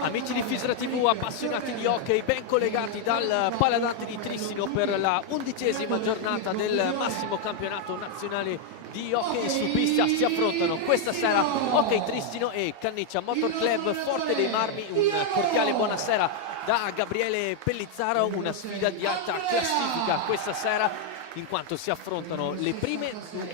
Amici di Fisra TV, appassionati di hockey, ben collegati dal Paladante di Trissino per la 11ª giornata del massimo campionato nazionale di hockey su pista. Si affrontano questa sera Hockey Trissino e Canniccia Motor Club Forte dei Marmi. Un cordiale buonasera da Gabriele Pellizzaro, una sfida di alta classifica questa sera, in quanto si affrontano le prime,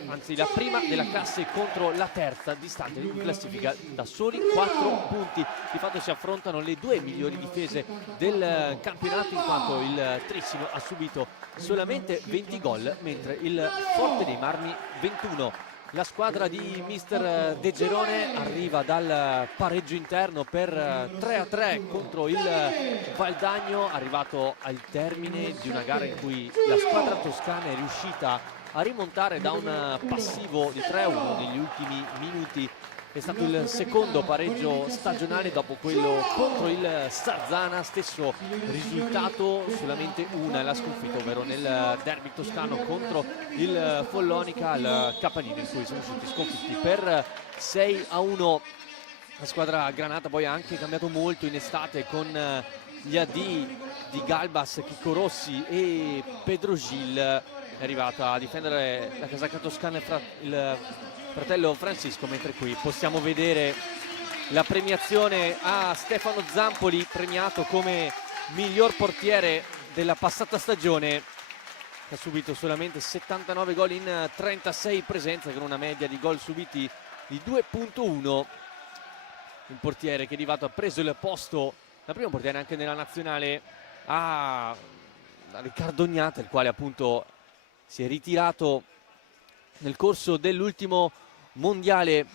anzi la prima della classe contro la terza, distante in classifica da soli 4 punti. Di fatto si affrontano le due migliori difese del campionato, in quanto il Trissino ha subito solamente 20 gol, mentre il Forte dei Marmi 21. La squadra di mister De Gerone arriva dal pareggio interno per 3-3 contro il Valdagno, arrivato al termine di una gara in cui la squadra toscana è riuscita a rimontare da un passivo di 3-1 negli ultimi minuti. È stato il secondo pareggio stagionale dopo quello contro il Sarzana, stesso risultato, solamente una la sconfitta, ovvero nel derby toscano contro il Follonica al Capanino, in cui sono usciti sconfitti per 6-1. La squadra granata poi ha anche cambiato molto in estate, con gli AD di Galbas, Chicco Rossi e Pedro Gil. È arrivata a difendere la casacca toscana il fratello Francisco, mentre qui possiamo vedere la premiazione a Stefano Zampoli, premiato come miglior portiere della passata stagione, che ha subito solamente 79 gol in 36 presenze, con una media di gol subiti di 2.1. Un portiere che di fatto ha preso il posto da primo portiere anche nella nazionale a Riccardo Ognata, il quale appunto si è ritirato nel corso dell'ultimo mondiale.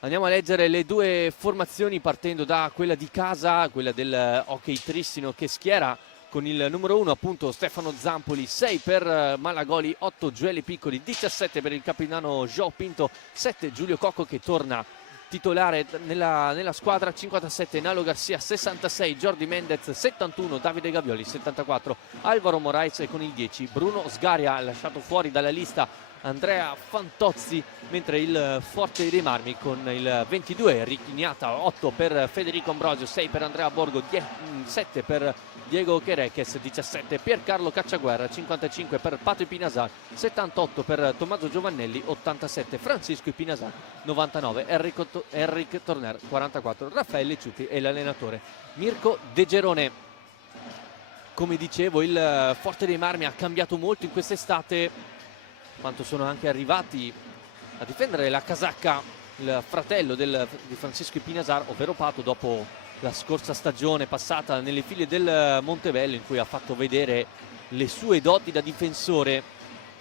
Andiamo a leggere le due formazioni, partendo da quella di casa, quella del Hockey Trissino, che schiera con il numero 1 appunto Stefano Zampoli, 6 per Malagoli, 8 Gioele Piccoli, 17 per il capitano João Pinto, 7 Giulio Cocco, che torna titolare nella squadra, 57 Nalo Garcia, 66 Jordi Mendez, 71 Davide Gavioli, 74 Alvaro Moraes, e con il 10 Bruno Sgaria. Lasciato fuori dalla lista Andrea Fantozzi, mentre il Forte dei Marmi con il 22 Ricchignata, 8 per Federico Ambrosio, 6 per Andrea Borgo, 7 per Diego Chereches, 17 Piercarlo Cacciaguerra, 55 per Pato Ipinasar, 78 per Tommaso Giovannelli, 87 Francisco Ipinasar, 99 Enric Torner, 44 Raffaele Ciuti e l'allenatore Mirko De Gerone. Come dicevo, il Forte dei Marmi ha cambiato molto in quest'estate, quanto sono anche arrivati a difendere la casacca il fratello di Francisco Ipinasar, ovvero Pato, dopo la scorsa stagione passata nelle file del Montebello, in cui ha fatto vedere le sue doti da difensore,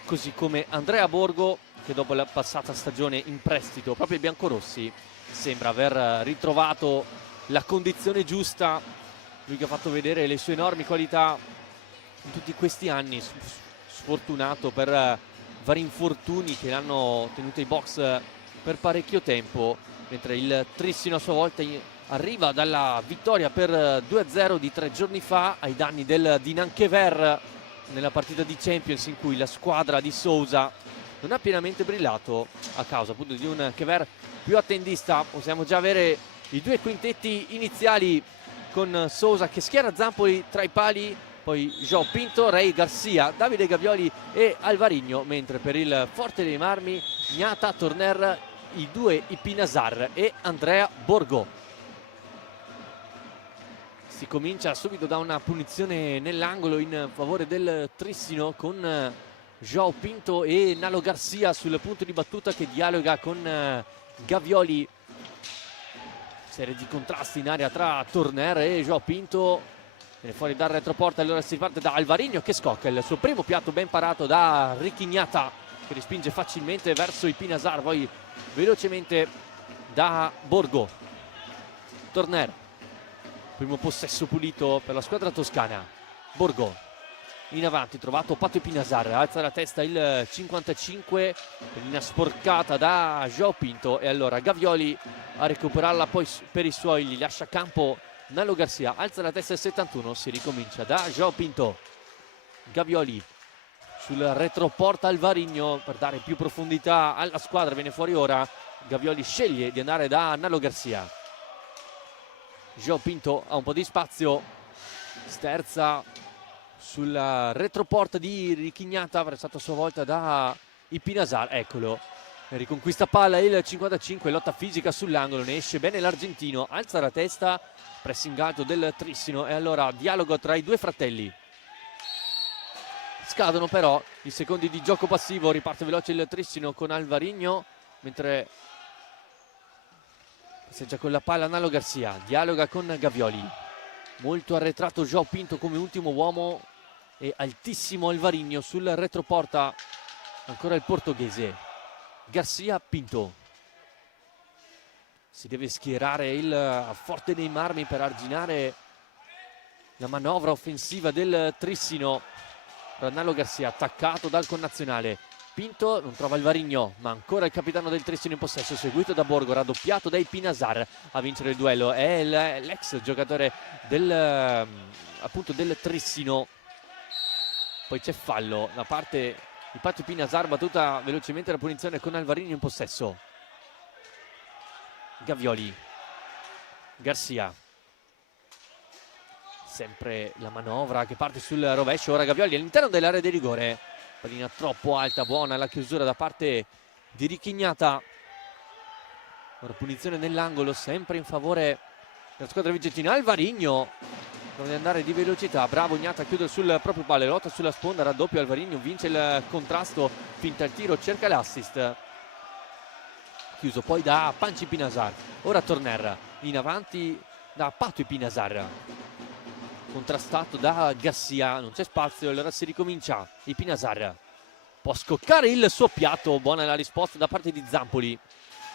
così come Andrea Borgo, che dopo la passata stagione in prestito proprio ai biancorossi sembra aver ritrovato la condizione giusta. Lui che ha fatto vedere le sue enormi qualità in tutti questi anni, sfortunato per vari infortuni che l'hanno tenuto ai box per parecchio tempo, mentre il Trissino a sua volta arriva dalla vittoria per 2-0 di 3 giorni fa ai danni del Dinanchever nella partita di Champions, in cui la squadra di Sousa non ha pienamente brillato a causa appunto di un Chever più attendista. Possiamo già avere i due quintetti iniziali, con Sousa che schiera Zampoli tra i pali, poi João Pinto, Rey Garcia, Davide Gavioli e Alvarigno, mentre per il Forte dei Marmi Gnata, Torner, i due Ipinasar e Andrea Borgo. Si comincia subito da una punizione nell'angolo in favore del Trissino, con João Pinto e Nalo Garcia sul punto di battuta, che dialoga con Gavioli. Serie di contrasti in area tra Torner e João Pinto. Viene fuori dal retroporta, allora si parte da Alvarigno, che scocca il suo primo piatto ben parato da Ricchignata, che respinge facilmente verso Ipinasar, poi velocemente da Borgo. Torner, primo possesso pulito per la squadra toscana. Borgo in avanti, trovato Pato Ipinasar, alza la testa il 55, linea sporcata da João Pinto, e allora Gavioli a recuperarla poi per i suoi, gli lascia campo Nalo Garcia, alza la testa il 71, si ricomincia da João Pinto. Gavioli sul retroporta Alvarigno per dare più profondità alla squadra, viene fuori ora. Gavioli sceglie di andare da Nalo Garcia. João Pinto ha un po' di spazio, sterza sulla retroporta di Richignata, pressato a sua volta da Ipinasar, eccolo, riconquista palla il 55, lotta fisica sull'angolo, ne esce bene l'argentino, alza la testa, pressing alto del Trissino e allora dialogo tra i due fratelli. Scadono però i secondi di gioco passivo, riparte veloce il Trissino con Alvarinho, mentre passeggia con la palla Nalo Garcia, dialoga con Gavioli, molto arretrato João Pinto come ultimo uomo e altissimo Alvarinho sul retroporta, ancora il portoghese. Garcia, Pinto, si deve schierare il forte dei marmi per arginare la manovra offensiva del Trissino. Nalo Garcia attaccato dal connazionale, Pinto non trova Alvarinho, ma ancora il capitano del Trissino in possesso, seguito da Borgo, raddoppiato da Ipinasar a vincere il duello. È l'ex giocatore appunto del Trissino. Poi c'è fallo da parte di Patio Ipinasar, battuta velocemente la punizione con Alvarinho in possesso. Gavioli, Garcia, sempre la manovra che parte sul rovescio, ora Gavioli all'interno dell'area di rigore, pallina troppo alta, buona la chiusura da parte di Richignata. Ora punizione nell'angolo, sempre in favore della squadra vicentina. Alvarinho deve andare di velocità, bravo Ignata a chiudere sul proprio palo, lotta sulla sponda, raddoppio Alvarinho, vince il contrasto, finta il tiro, cerca l'assist, chiuso poi da Panci Ipinasar. Ora Torner in avanti da Pato Ipinasar, contrastato da Garcia, non c'è spazio, allora si ricomincia. Ipinasar può scoccare il suo piatto, buona la risposta da parte di Zampoli.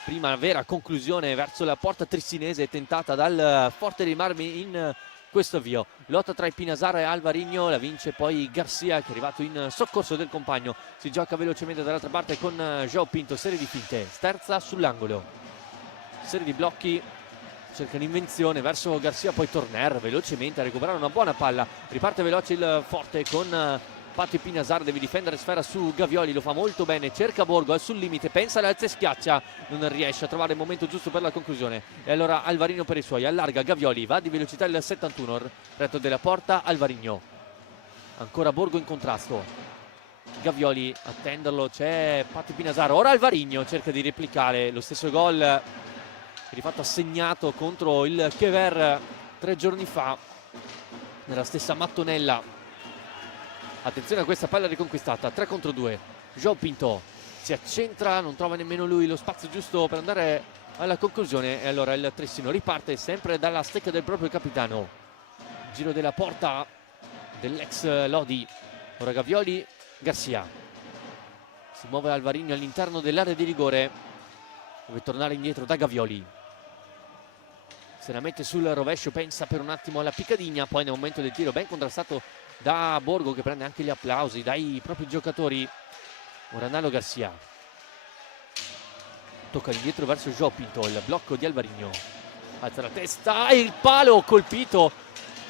Prima vera conclusione verso la porta trissinese tentata dal forte dei marmi in questo avvio. Lotta tra Ipinasar e Alvarinho, la vince poi Garcia che è arrivato in soccorso del compagno. Si gioca velocemente dall'altra parte con João Pinto, serie di finte, sterza sull'angolo, serie di blocchi, cerca un'invenzione verso Garcia, poi Torner velocemente a recuperare una buona palla, riparte veloce il forte con Pato Ipinasar, deve difendere sfera su Gavioli, lo fa molto bene, cerca Borgo, è sul limite, pensa all'alza e schiaccia, non riesce a trovare il momento giusto per la conclusione e allora Alvarinho per i suoi, allarga Gavioli, va di velocità il 71, retto della porta Alvarinho, ancora Borgo in contrasto, Gavioli a tenderlo, c'è Pato Ipinasar, ora Alvarinho cerca di replicare lo stesso gol rifatto assegnato contro il Kever 3 giorni fa nella stessa mattonella. Attenzione a questa palla riconquistata, 3 contro 2, João Pinto si accentra, non trova nemmeno lui lo spazio giusto per andare alla conclusione e allora il Trissino riparte sempre dalla stecca del proprio capitano, giro della porta dell'ex Lodi, ora Gavioli, Garcia, si muove Alvarinho all'interno dell'area di rigore, deve tornare indietro da Gavioli, se la mette sul rovescio, pensa per un attimo alla piccadigna, poi nel momento del tiro ben contrastato da Borgo che prende anche gli applausi dai propri giocatori. Ora Nalo Garcia tocca indietro verso João Pinto, il blocco di Alvarinho, alza la testa e il palo colpito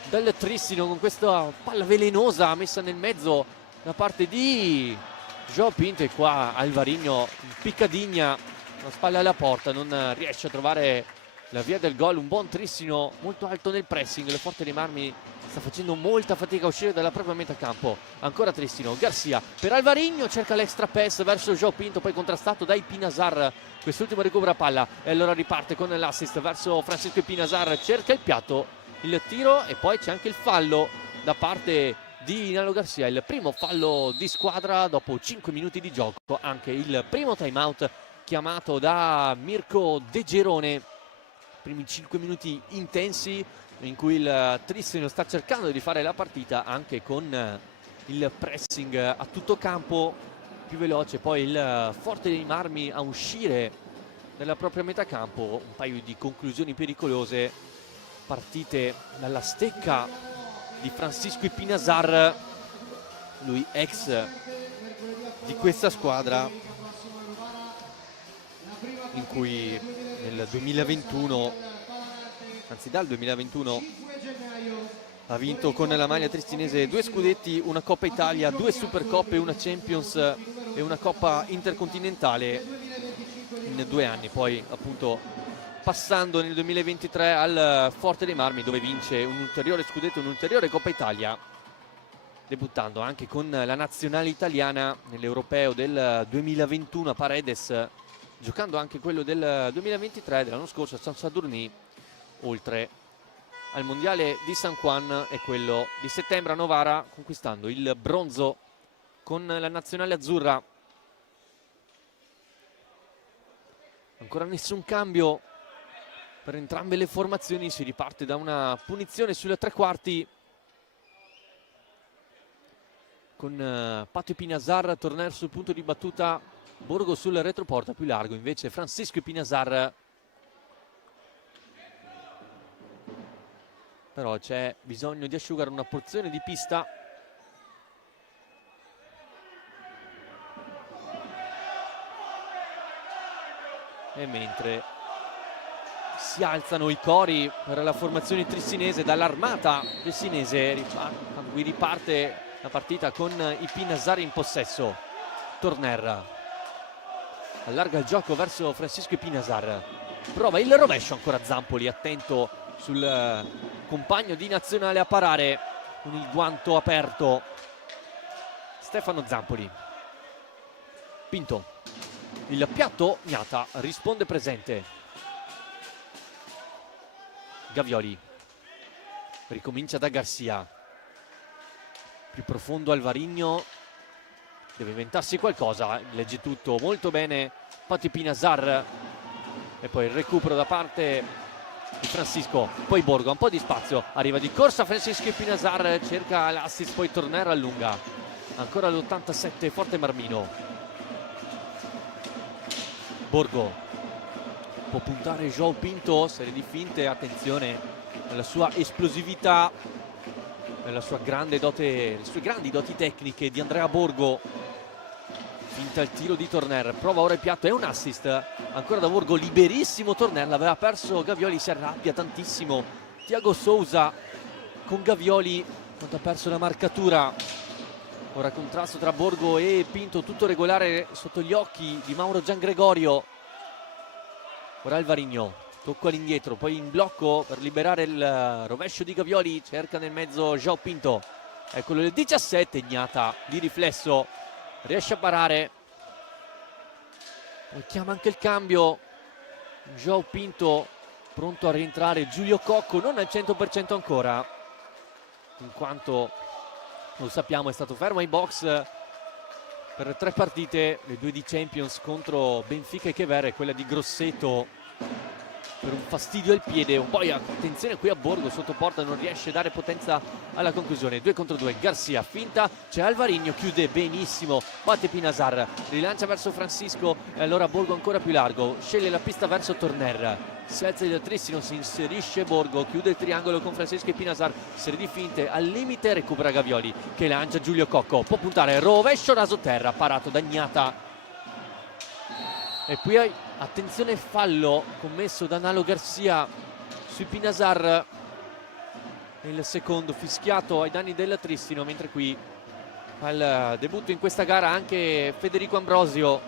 dal Trissino con questa palla velenosa messa nel mezzo da parte di João Pinto e qua Alvarinho in piccadigna, una spalla alla porta, non riesce a trovare la via del gol. Un buon Trissino molto alto nel pressing, le forte dei marmi sta facendo molta fatica a uscire dalla propria metà campo. Ancora Trissino, Garcia per Alvarinho, cerca l'extra pass verso João Pinto, poi contrastato da Ipinasar, quest'ultimo recupera palla e allora riparte con l'assist verso Francisco Ipinasar, cerca il piatto, il tiro e poi c'è anche il fallo da parte di Nalo Garcia, il primo fallo di squadra dopo 5 minuti di gioco, anche il primo time out chiamato da Mirko De Gerone. Primi 5 minuti intensi in cui il Trissino sta cercando di fare la partita anche con il pressing a tutto campo più veloce, poi il forte dei marmi a uscire dalla propria metà campo, un paio di conclusioni pericolose partite dalla stecca di Francisco Ipinasar, lui ex di questa squadra in cui nel 2021, anzi dal 2021, ha vinto con la maglia tristinese 2 scudetti, una Coppa Italia, 2 Supercoppe, una Champions e una Coppa Intercontinentale in 2 anni. Poi appunto passando nel 2023 al Forte dei Marmi, dove vince un ulteriore scudetto, un'ulteriore Coppa Italia, debuttando anche con la nazionale italiana nell'Europeo del 2021 a Paredes, giocando anche quello del 2023 dell'anno scorso a San Sadurní, oltre al mondiale di San Juan e quello di settembre a Novara, conquistando il bronzo con la nazionale azzurra. Ancora nessun cambio per entrambe le formazioni, si riparte da una punizione sulle tre quarti con Patio Pinazar, Torner sul punto di battuta, Borgo sul retroporta più largo, invece Francisco Pinazar. Però c'è bisogno di asciugare una porzione di pista. E mentre si alzano i cori per la formazione trissinese dall'armata trissinese, a cui riparte la partita con i Pinazar in possesso. Torner allarga il gioco verso Francisco Pinazar, prova il rovescio ancora Zampoli, attento sul compagno di nazionale a parare con il guanto aperto. Stefano Zampoli. Pinto, il piatto, Gnata risponde presente. Gavioli ricomincia da Garcia, più profondo Alvarinho, deve inventarsi qualcosa, legge tutto molto bene Patio Pinazar, e poi il recupero da parte di Francisco, poi Borgo, un po' di spazio, arriva di corsa Francisco Pinazar, cerca l'assist, poi Torner allunga, ancora l'87 Forte Marmino. Borgo può puntare João Pinto, serie di finte, attenzione alla sua esplosività, alla sua grande dote, le sue grandi doti tecniche di Andrea Borgo. Finta il tiro di Torner, prova ora il piatto, è un assist ancora da Borgo, liberissimo Torner, l'aveva perso Gavioli, si arrabbia tantissimo Thiago Sousa con Gavioli quando ha perso la marcatura. Ora contrasto tra Borgo e Pinto, tutto regolare sotto gli occhi di Mauro Giangregorio. Ora Alvarinho, tocco all'indietro, poi in blocco per liberare il rovescio di Gavioli, cerca nel mezzo João Pinto, eccolo il 17, Gnata di riflesso riesce a parare, poi chiama anche il cambio João Pinto, pronto a rientrare Giulio Cocco, non al 100% ancora, in quanto lo sappiamo è stato fermo ai box per 3 partite, le 2 di Champions contro Benfica e Chiever e quella di Grosseto per un fastidio al piede. Poi attenzione qui a Borgo, sotto porta non riesce a dare potenza alla conclusione. 2 contro 2, Garcia finta, c'è Alvarinho, chiude benissimo, batte Pinazar, rilancia verso Francisco e allora Borgo ancora più largo, sceglie la pista verso Torner, si alza il trissimo, si inserisce Borgo, chiude il triangolo con Francisco e Pinazar, serie di finte, al limite recupera Gavioli che lancia Giulio Cocco, può puntare, rovescio raso terra, parato da Gnata. E qui attenzione, fallo commesso da Nalo Garcia sui Pinazar, il secondo fischiato ai danni del Tristino, mentre qui al debutto in questa gara anche Federico Ambrosio,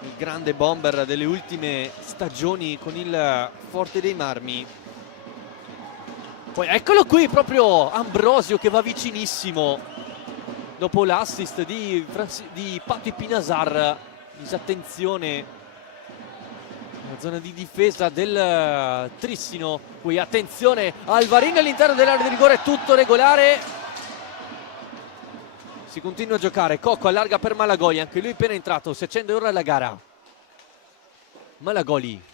il grande bomber delle ultime stagioni con il Forte dei Marmi. Poi eccolo qui proprio Ambrosio che va vicinissimo dopo l'assist di Patio Pinazar, disattenzione nella zona di difesa del Trissino. Qui attenzione Alvarinho all'interno dell'area di rigore, tutto regolare, si continua a giocare, Cocco allarga per Malagoli, anche lui appena entrato, si accende ora la gara. Malagoli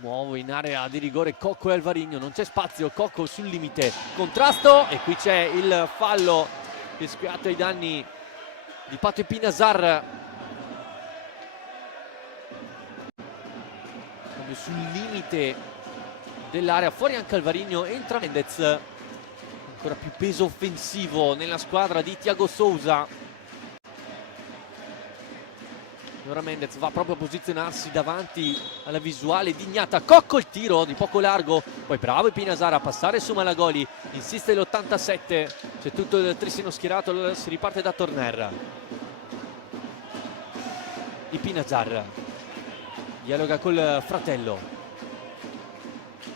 muove in area di rigore Cocco e Alvarinho, non c'è spazio, Cocco sul limite, contrasto e qui c'è il fallo fischiato ai danni di Patio Pinazar. Sul limite dell'area, fuori anche Alvarinho, entra Mendez, ancora più peso offensivo nella squadra di Thiago Sousa. Ora Mendez va proprio a posizionarsi davanti alla visuale di Gnata, Cocco il tiro di poco largo, poi bravo Pinazar a passare su Malagoli, insiste l'87, c'è tutto il Trissino schierato, allora si riparte da Torner. Ipinazar dialoga col fratello,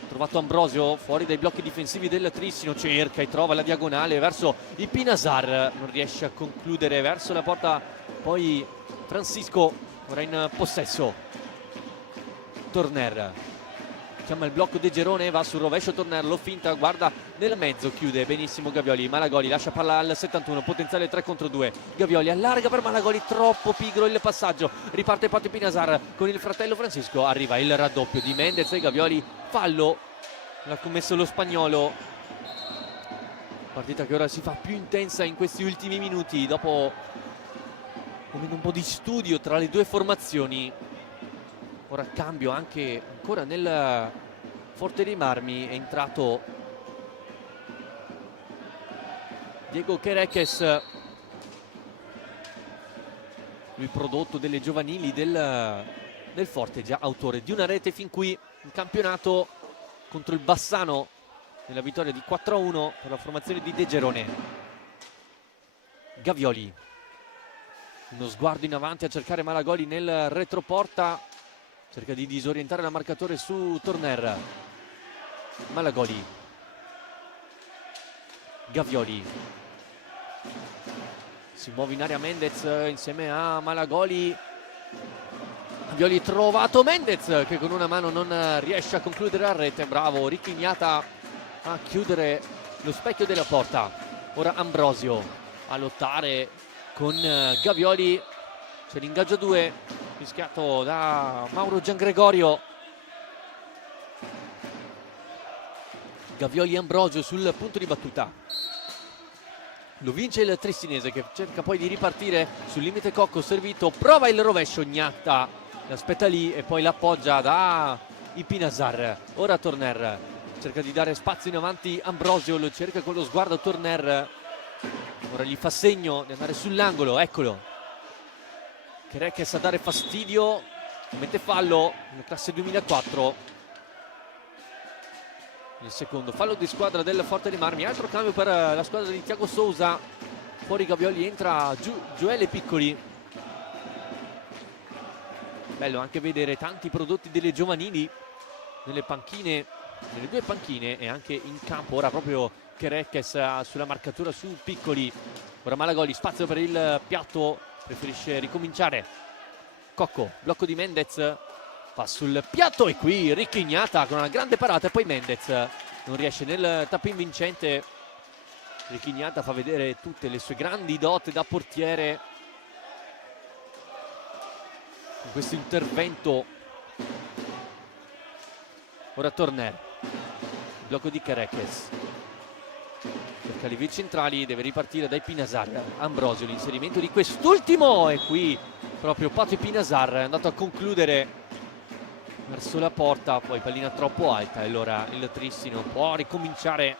trovato Ambrosio fuori dai blocchi difensivi del Trissino, cerca e trova la diagonale verso Ipinazar, non riesce a concludere verso la porta, poi Francisco ora in possesso. Torner chiama il blocco De Gerone, va sul rovescio Torner, lo finta, guarda nel mezzo, chiude benissimo Gavioli. Malagoli lascia palla al 71, potenziale 3 contro 2. Gavioli allarga per Malagoli, troppo pigro il passaggio, riparte Pato Ipinazar con il fratello Francisco, arriva il raddoppio di Mendez e Gavioli, fallo, l'ha commesso lo spagnolo. Partita che ora si fa più intensa in questi ultimi minuti, dopo un po' di studio tra le due formazioni. Ora cambio anche ancora nel Forte dei Marmi, è entrato Diego Quereques, lui prodotto delle giovanili del Forte, già autore di una rete fin qui in campionato contro il Bassano nella vittoria di 4-1 per la formazione di De Gerone. Gavioli, uno sguardo in avanti a cercare Malagoli nel retroporta, cerca di disorientare la marcatore su Torner. Malagoli, Gavioli, si muove in area Mendez insieme a Malagoli. Gavioli trovato Mendez che con una mano non riesce a concludere la rete, bravo Ricky Ignata a chiudere lo specchio della porta. Ora Ambrosio a lottare con Gavioli, c'è l'ingaggio 2 fischiato da Mauro Giangregorio. Gavioli e Ambrosio sul punto di battuta, lo vince il Tristinese che cerca poi di ripartire sul limite. Cocco servito, prova il rovescio, Ignata l'aspetta lì e poi l'appoggia da Ipinazar. Ora Torner cerca di dare spazio in avanti, Ambrosio lo cerca con lo sguardo Torner, ora gli fa segno di andare sull'angolo, eccolo Quereques a dare fastidio, mette fallo nella classe 2004, il secondo fallo di squadra del Forte dei Marmi. Altro cambio per la squadra di Thiago Sousa, fuori Gavioli, entra Gioele Piccoli. Bello anche vedere tanti prodotti delle giovanili nelle panchine, nelle due panchine e anche in campo. Ora proprio Quereques sulla marcatura su Piccoli. Ora Malagoli, spazio per il piatto, preferisce ricominciare. Cocco, blocco di Mendez, va sul piatto e qui Ricky Ignata con una grande parata e poi Mendez non riesce nel tap-in vincente. Ricky Ignata fa vedere tutte le sue grandi doti da portiere in questo intervento. Ora Torner, blocco di Quereques, cerca le vie centrali, deve ripartire da Ipinazar. Ambrosio, l'inserimento di quest'ultimo e qui proprio Pato Ipinazar è andato a concludere verso la porta, poi pallina troppo alta e allora il Trissino può ricominciare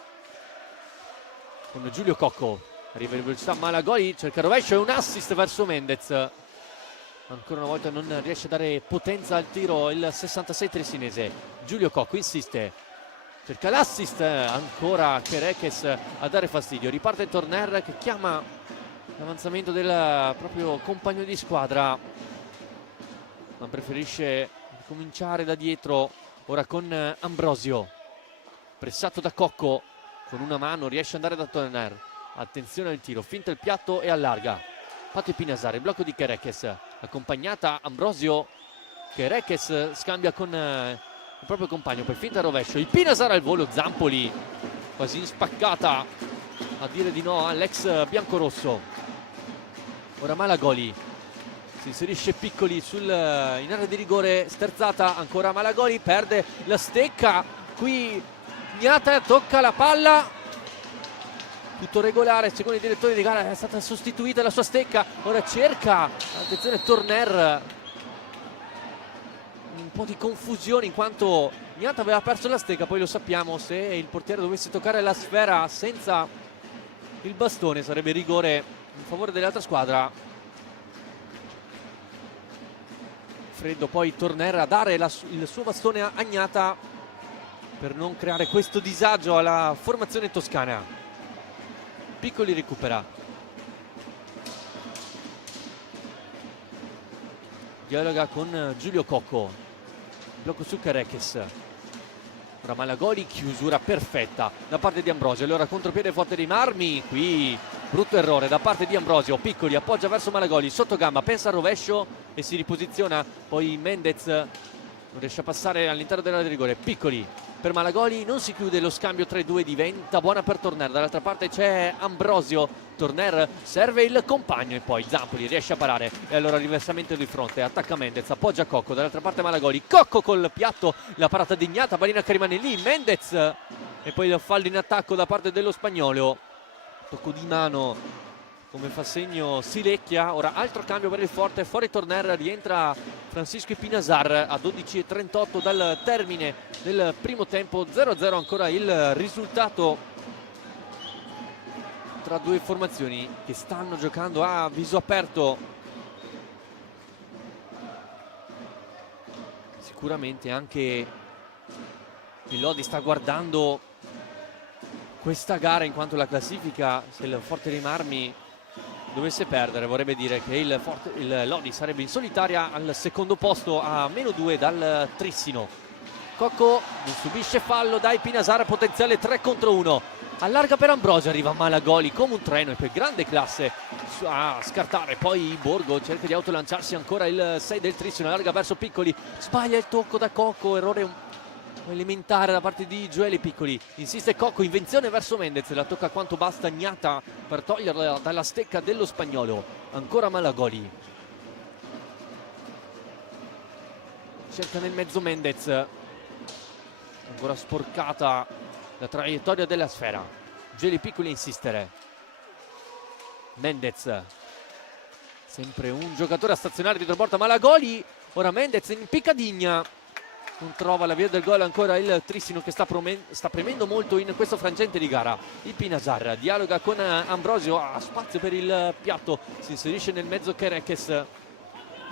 con Giulio Cocco. Arriva in velocità Malagoli, cerca il rovescio e un assist verso Mendez, ancora una volta non riesce a dare potenza al tiro il 66 trissinese. Giulio Cocco insiste, cerca l'assist, ancora Quereques a dare fastidio, riparte Torner che chiama l'avanzamento del proprio compagno di squadra ma preferisce cominciare da dietro. Ora con Ambrosio, pressato da Cocco, con una mano riesce ad andare da Torner, attenzione al tiro, finta il piatto e allarga. Pato Ipinazar, il blocco di Quereques, accompagnata Ambrosio, Quereques scambia con il proprio compagno per finta rovescio, Ipinazar al volo, Zampoli quasi in spaccata a dire di no all'ex biancorosso. Ora Malagoli, si inserisce Piccoli in area di rigore, sterzata ancora Malagoli, perde la stecca, qui Ignata tocca la palla, tutto regolare, secondo i direttori di gara è stata sostituita la sua stecca. Ora cerca, attenzione Torner, un po' di confusione in quanto Ignata aveva perso la stecca, poi lo sappiamo, se il portiere dovesse toccare la sfera senza il bastone sarebbe rigore in favore dell'altra squadra. Freddo poi Torner a dare il suo bastone a Ignata per non creare questo disagio alla formazione toscana. Piccoli recupera, dialoga con Giulio Cocco, blocco su Kerekes. Ora Malagoli, chiusura perfetta da parte di Ambrosio, allora contropiede forte dei Marmi, qui brutto errore da parte di Ambrosio. Piccoli appoggia verso Malagoli, sotto gamba, pensa al rovescio e si riposiziona, poi Mendez non riesce a passare all'interno dell'area di rigore. Piccoli per Malagoli, non si chiude lo scambio tra i due, diventa buona per Torner, dall'altra parte c'è Ambrosio, Torner serve il compagno e poi Zampoli riesce a parare e allora riversamento di fronte, attacca Mendez, appoggia Cocco, dall'altra parte Malagoli, Cocco col piatto, la parata dignata, pallina che rimane lì, Mendez e poi il fallo in attacco da parte dello spagnolo, tocco di mano come fa segno Silecchia. Ora altro cambio per il Forte, fuori Torner, rientra Francisco Pinazar a 12:38 dal termine del primo tempo, 0-0 ancora il risultato tra due formazioni che stanno giocando a viso aperto. Sicuramente anche il Lodi sta guardando questa gara, in quanto la classifica, se il Forte dei Marmi dovesse perdere, vorrebbe dire che il Lodi sarebbe in solitaria al secondo posto a -2 dal Trissino. Cocco non subisce fallo, dai Pinazar, potenziale 3 contro 1, allarga per Ambrosio, arriva Malagoli come un treno e per grande classe a scartare, poi Borgo cerca di autolanciarsi, ancora il 6 del Trissino, allarga verso Piccoli, sbaglia il tocco da Cocco, errore elementare da parte di Gioele Piccoli, insiste Cocco, invenzione verso Mendez, la tocca quanto basta Gnata per toglierla dalla stecca dello spagnolo, ancora Malagoli, cerca nel mezzo Mendez, ancora sporcata la traiettoria della sfera, Gioele Piccoli a insistere, Mendez, sempre un giocatore a stazionare dietro porta, Malagoli, ora Mendez in piccadigna, non trova la via del gol ancora il Trissino che sta premendo molto in questo frangente di gara. Il Pinazar dialoga con Ambrosio, ha spazio per il piatto, si inserisce nel mezzo Kerekes,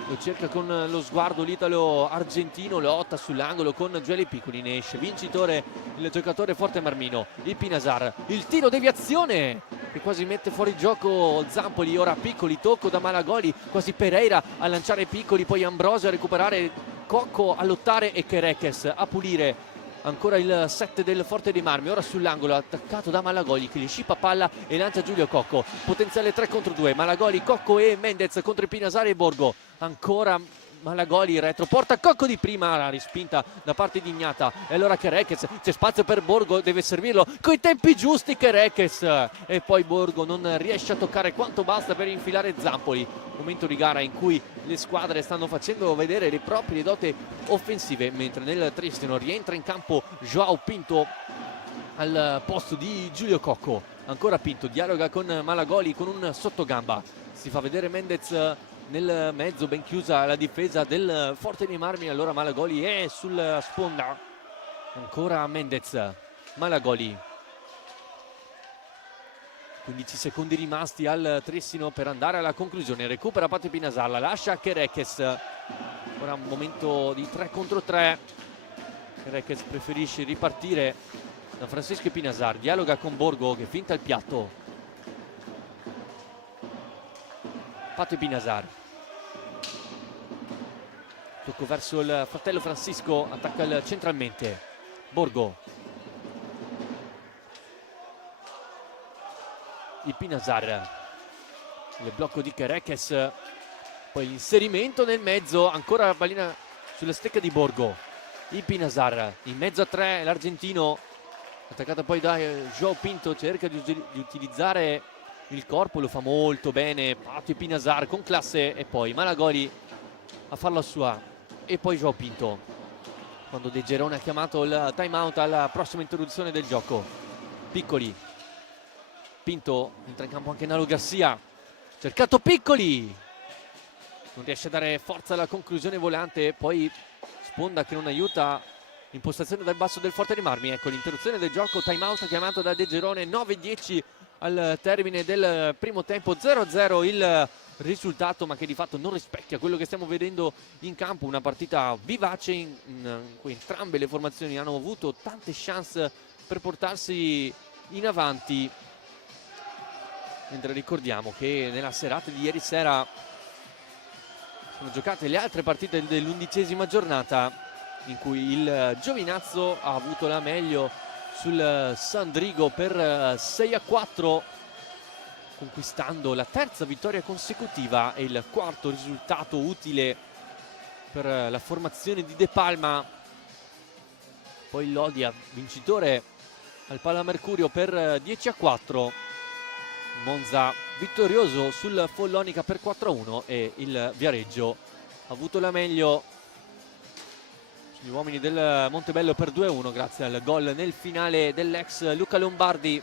lo cerca con lo sguardo l'italo argentino, lotta sull'angolo con Gioele Piccoli, ne esce vincitore il giocatore Forte Marmino. Il Pinazar, il tiro deviazione che quasi mette fuori gioco Zampoli, ora Piccoli, tocco da Malagoli, quasi Pereira a lanciare Piccoli, poi Ambrosio a recuperare Cocco, a lottare e Kerekes a pulire, ancora il 7 del Forte dei Marmi, ora sull'angolo attaccato da Malagoli che gli scippa palla e lancia Giulio Cocco, potenziale 3 contro 2, Malagoli, Cocco e Mendez contro Pinazar e Borgo, ancora Malagoli retro, porta Cocco di prima, la rispinta da parte di Gnata e allora Kerekes, c'è spazio per Borgo, deve servirlo coi tempi giusti Kerekes e poi Borgo non riesce a toccare quanto basta per infilare Zampoli. Momento di gara in cui le squadre stanno facendo vedere le proprie doti offensive, mentre nel Tristino rientra in campo Joao Pinto al posto di Giulio Cocco, ancora Pinto dialoga con Malagoli con un sottogamba, si fa vedere Mendez nel mezzo, ben chiusa la difesa del Forte dei Marmi, allora Malagoli è sulla sponda, ancora Mendez, Malagoli, 15 secondi rimasti al Trissino per andare alla conclusione, recupera Patio Pinazar, la lascia a Kerekes, ora un momento di 3 contro 3, Kerekes preferisce ripartire da Francisco Pinazar, dialoga con Borgo che finta il piatto, Patio Pinazar, tocco verso il fratello Francisco, attacca centralmente Borgo, il Pinazar, il blocco di Kerekes, poi l'inserimento nel mezzo, ancora pallina sulla stecca di Borgo, il Pinazar in mezzo a 3, l'argentino attaccato poi da Joao Pinto, cerca di utilizzare il corpo, lo fa molto bene Patio Pinazar con classe e poi Malagoli a farla sua e poi Joao Pinto quando De Gerone ha chiamato il time out alla prossima introduzione del gioco. Piccoli, Pinto, entra in campo anche Nalo Garcia, cercato Piccoli, non riesce a dare forza alla conclusione volante, poi sponda che non aiuta, impostazione dal basso del Forte dei Marmi, ecco l'interruzione del gioco, time out chiamato da De Gerone, 9-10 al termine del primo tempo, 0-0 il risultato, ma che di fatto non rispecchia quello che stiamo vedendo in campo, una partita vivace in cui entrambe le formazioni hanno avuto tante chance per portarsi in avanti, mentre ricordiamo che nella serata di ieri sera sono giocate le altre partite dell'11ª giornata, in cui il Giovinazzo ha avuto la meglio sul Sandrigo per 6-4, conquistando la terza vittoria consecutiva e il quarto risultato utile per la formazione di De Palma. Poi l'Odia vincitore al Palamercurio per 10-4, Monza vittorioso sul Follonica per 4-1 e il Viareggio ha avuto la meglio sugli uomini del Montebello per 2-1 grazie al gol nel finale dell'ex Luca Lombardi.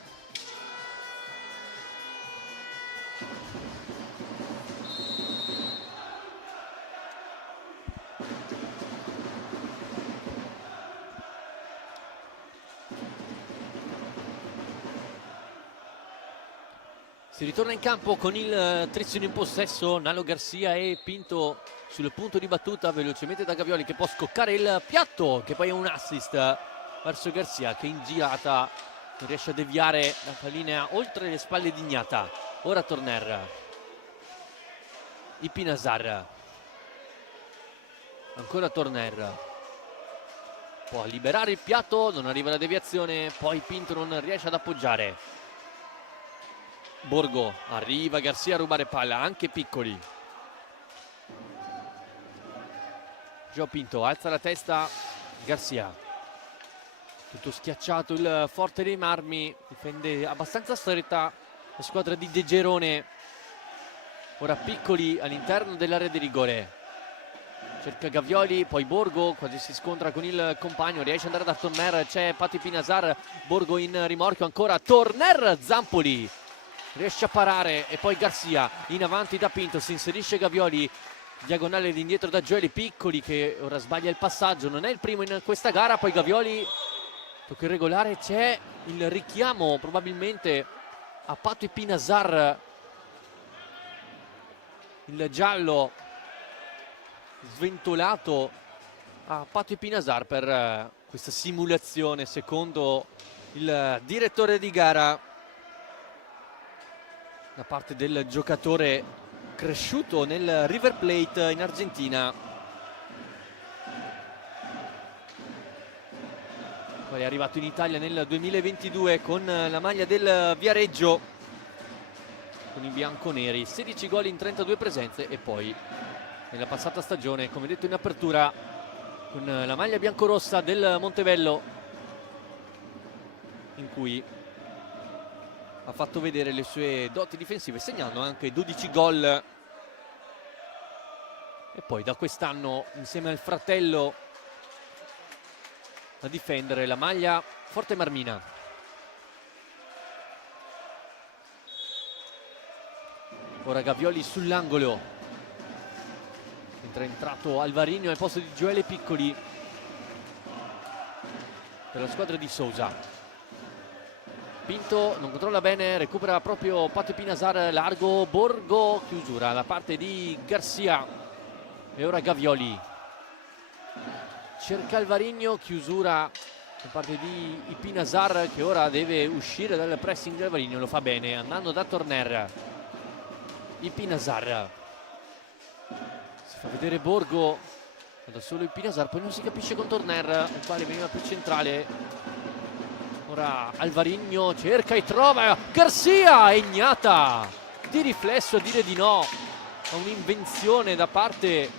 Si ritorna in campo con il Trissino in possesso, Nalo Garcia e Pinto sul punto di battuta, velocemente da Gavioli che può scoccare il piatto, che poi è un assist verso Garcia che in girata non riesce a deviare la linea oltre le spalle di Ignata. Ora Torner, Ipinazar, ancora Torner, può liberare il piatto, non arriva la deviazione, poi Pinto non riesce ad appoggiare. Borgo, arriva Garcia a rubare palla, anche Piccoli. Gio Pinto alza la testa, Garcia tutto schiacciato il Forte dei Marmi, difende abbastanza stretta la squadra di De Gerone. Ora Piccoli all'interno dell'area di rigore, cerca Gavioli, poi Borgo quasi si scontra con il compagno, riesce ad andare da Torner, c'è Pati Pinazar, Borgo in rimorchio ancora, Torner, Zampoli riesce a parare e poi Garcia in avanti da Pinto, si inserisce Gavioli, diagonale indietro da Gioeli, Piccoli che ora sbaglia il passaggio, non è il primo in questa gara, poi Gavioli, tocca irregolare, c'è il richiamo probabilmente a Pato e Pinazar, il giallo sventolato a Pato e Pinazar per questa simulazione secondo il direttore di gara, da parte del giocatore cresciuto nel River Plate in Argentina. Poi è arrivato in Italia nel 2022 con la maglia del Viareggio, con i bianconeri, 16 gol in 32 presenze, e poi nella passata stagione, come detto in apertura, con la maglia biancorossa del Montebello, in cui ha fatto vedere le sue doti difensive, segnando anche 12 gol. E poi da quest'anno insieme al fratello a difendere la maglia Forte Marmina. Ora Gavioli sull'angolo, mentre è entrato Alvarinho al posto di Gioele Piccoli per la squadra di Sousa. Pinto non controlla bene, recupera proprio Pato Pinazar, largo, Borgo, chiusura da parte di Garcia e ora Gavioli cerca Alvarinho, chiusura da parte di Pinazar che ora deve uscire dal pressing di Alvarinho, lo fa bene andando da Torner. Pinazar si fa vedere Borgo, da solo Pinazar, poi non si capisce con Torner, il quale veniva più centrale. Ora Alvarinho cerca e trova Garcia, Ignata di riflesso a dire di no a un'invenzione da parte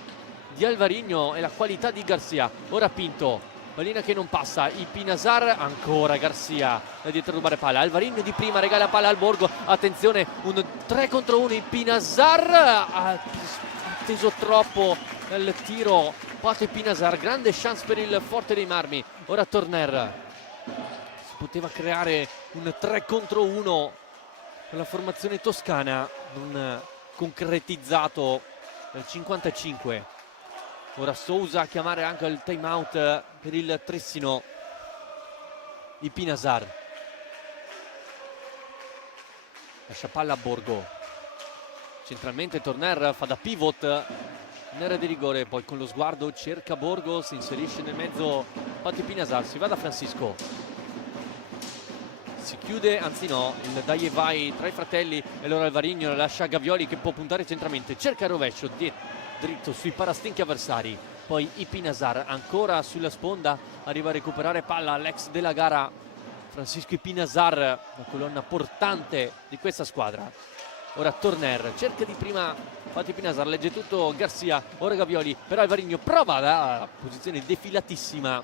di Alvarinho e la qualità di Garcia. Ora Pinto, pallina che non passa, Ipinazar, ancora Garcia da dietro a rubare palla, Alvarinho di prima regala palla al Borgo, attenzione, un 3 contro 1, Ipinazar ha atteso troppo nel tiro Pato Ipinazar, grande chance per il Forte dei Marmi. Ora Torner, poteva creare un 3 contro 1 con la formazione toscana, non concretizzato nel 55. Ora Sousa a chiamare anche il time out per il Trissino. Ipinazar lascia palla a Borgo, centralmente Torner fa da pivot in area di rigore, poi con lo sguardo cerca Borgo, si inserisce nel mezzo Pato Ipinazar, si va da Francisco, si chiude, anzi no, il dai e vai tra i fratelli e allora Alvarinho lascia Gavioli che può puntare centralmente, cerca il rovescio dritto sui parastinchi avversari. Poi Ipinasar ancora sulla sponda, arriva a recuperare palla l'ex della gara Francisco Ipinasar, la colonna portante di questa squadra. Ora Torner cerca di prima, infatti Ipinasar legge tutto Garcia, ora Gavioli, però Alvarinho prova da posizione defilatissima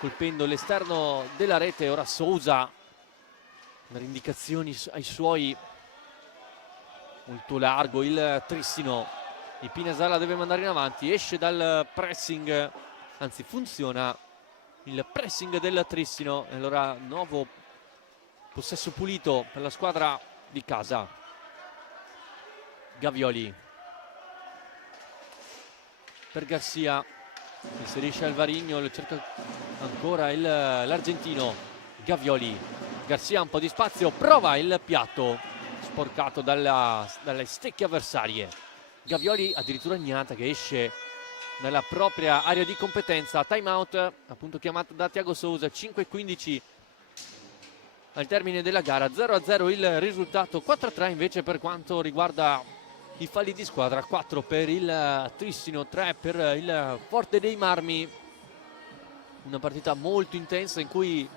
colpendo l'esterno della rete. Ora Sousa, dare indicazioni ai suoi, molto largo il Trissino. Ipinasar la deve mandare in avanti, esce dal pressing, anzi funziona il pressing del Trissino, e allora nuovo possesso pulito per la squadra di casa. Gavioli per Garcia, inserisce Alvarinho, lo cerca ancora l'argentino. Gavioli, Garcia un po' di spazio, prova il piatto sporcato dalle stecche avversarie. Gavioli, addirittura Gnata che esce nella propria area di competenza. Time out appunto chiamato da Thiago Sousa. 5:15 al termine della gara, 0-0 il risultato, 4-3 invece per quanto riguarda i falli di squadra, 4 per il Trissino, 3 per il Forte dei Marmi. Una partita molto intensa in cui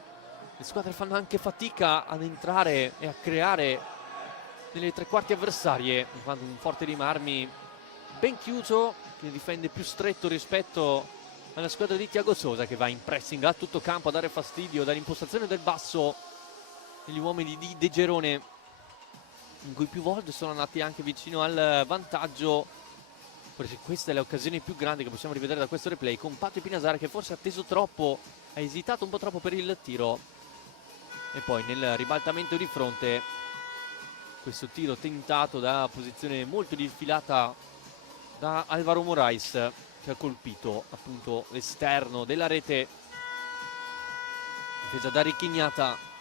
le squadre fanno anche fatica ad entrare e a creare nelle tre quarti avversarie, quando un Forte dei Marmi ben chiuso che difende più stretto rispetto alla squadra di Thiago Sousa, che va in pressing a tutto campo a dare fastidio dall'impostazione del basso gli uomini di De Gerone, in cui più volte sono andati anche vicino al vantaggio. Forse questa è l'occasione più grande che possiamo rivedere da questo replay, con Pato Ipinasar che forse ha atteso troppo, ha esitato un po' troppo per il tiro, e poi nel ribaltamento di fronte questo tiro tentato da posizione molto diffilata da Alvaro Morais, che ha colpito appunto l'esterno della rete, difesa da Ricchignata.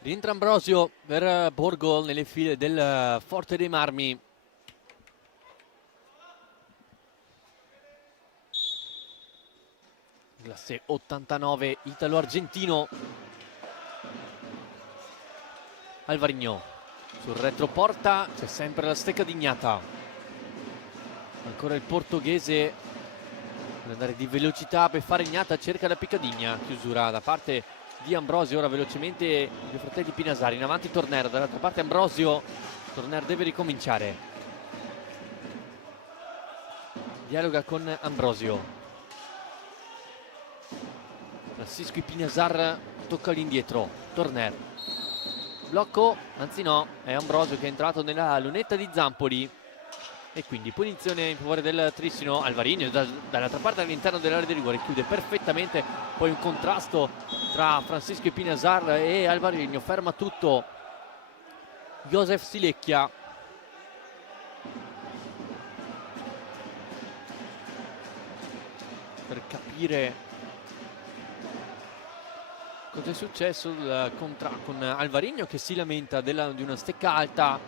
Rientra Ambrosio per Borgo nelle file del Forte dei Marmi. Classe 89 italo-argentino. Alvarinho sul retroporta, c'è sempre la stecca di Gnata. Ancora il portoghese per andare di velocità per fare Gnata, cerca la Piccadigna, chiusura da parte di Ambrosio. Ora velocemente i due fratelli Pinasari, in avanti Torner, dall'altra parte Ambrosio. Torner deve ricominciare, dialoga con Ambrosio. Francisco Ipinasar tocca all'indietro, Torner, blocco, anzi no, è Ambrosio che è entrato nella lunetta di Zampoli, e quindi punizione in favore del Trissino. Alvarinho dall'altra parte all'interno dell'area di rigore, chiude perfettamente, poi un contrasto tra Francisco Ipinasar e Alvarinho, ferma tutto Josef Silecchia. Per capire cosa è successo con Alvarinho, che si lamenta di una stecca alta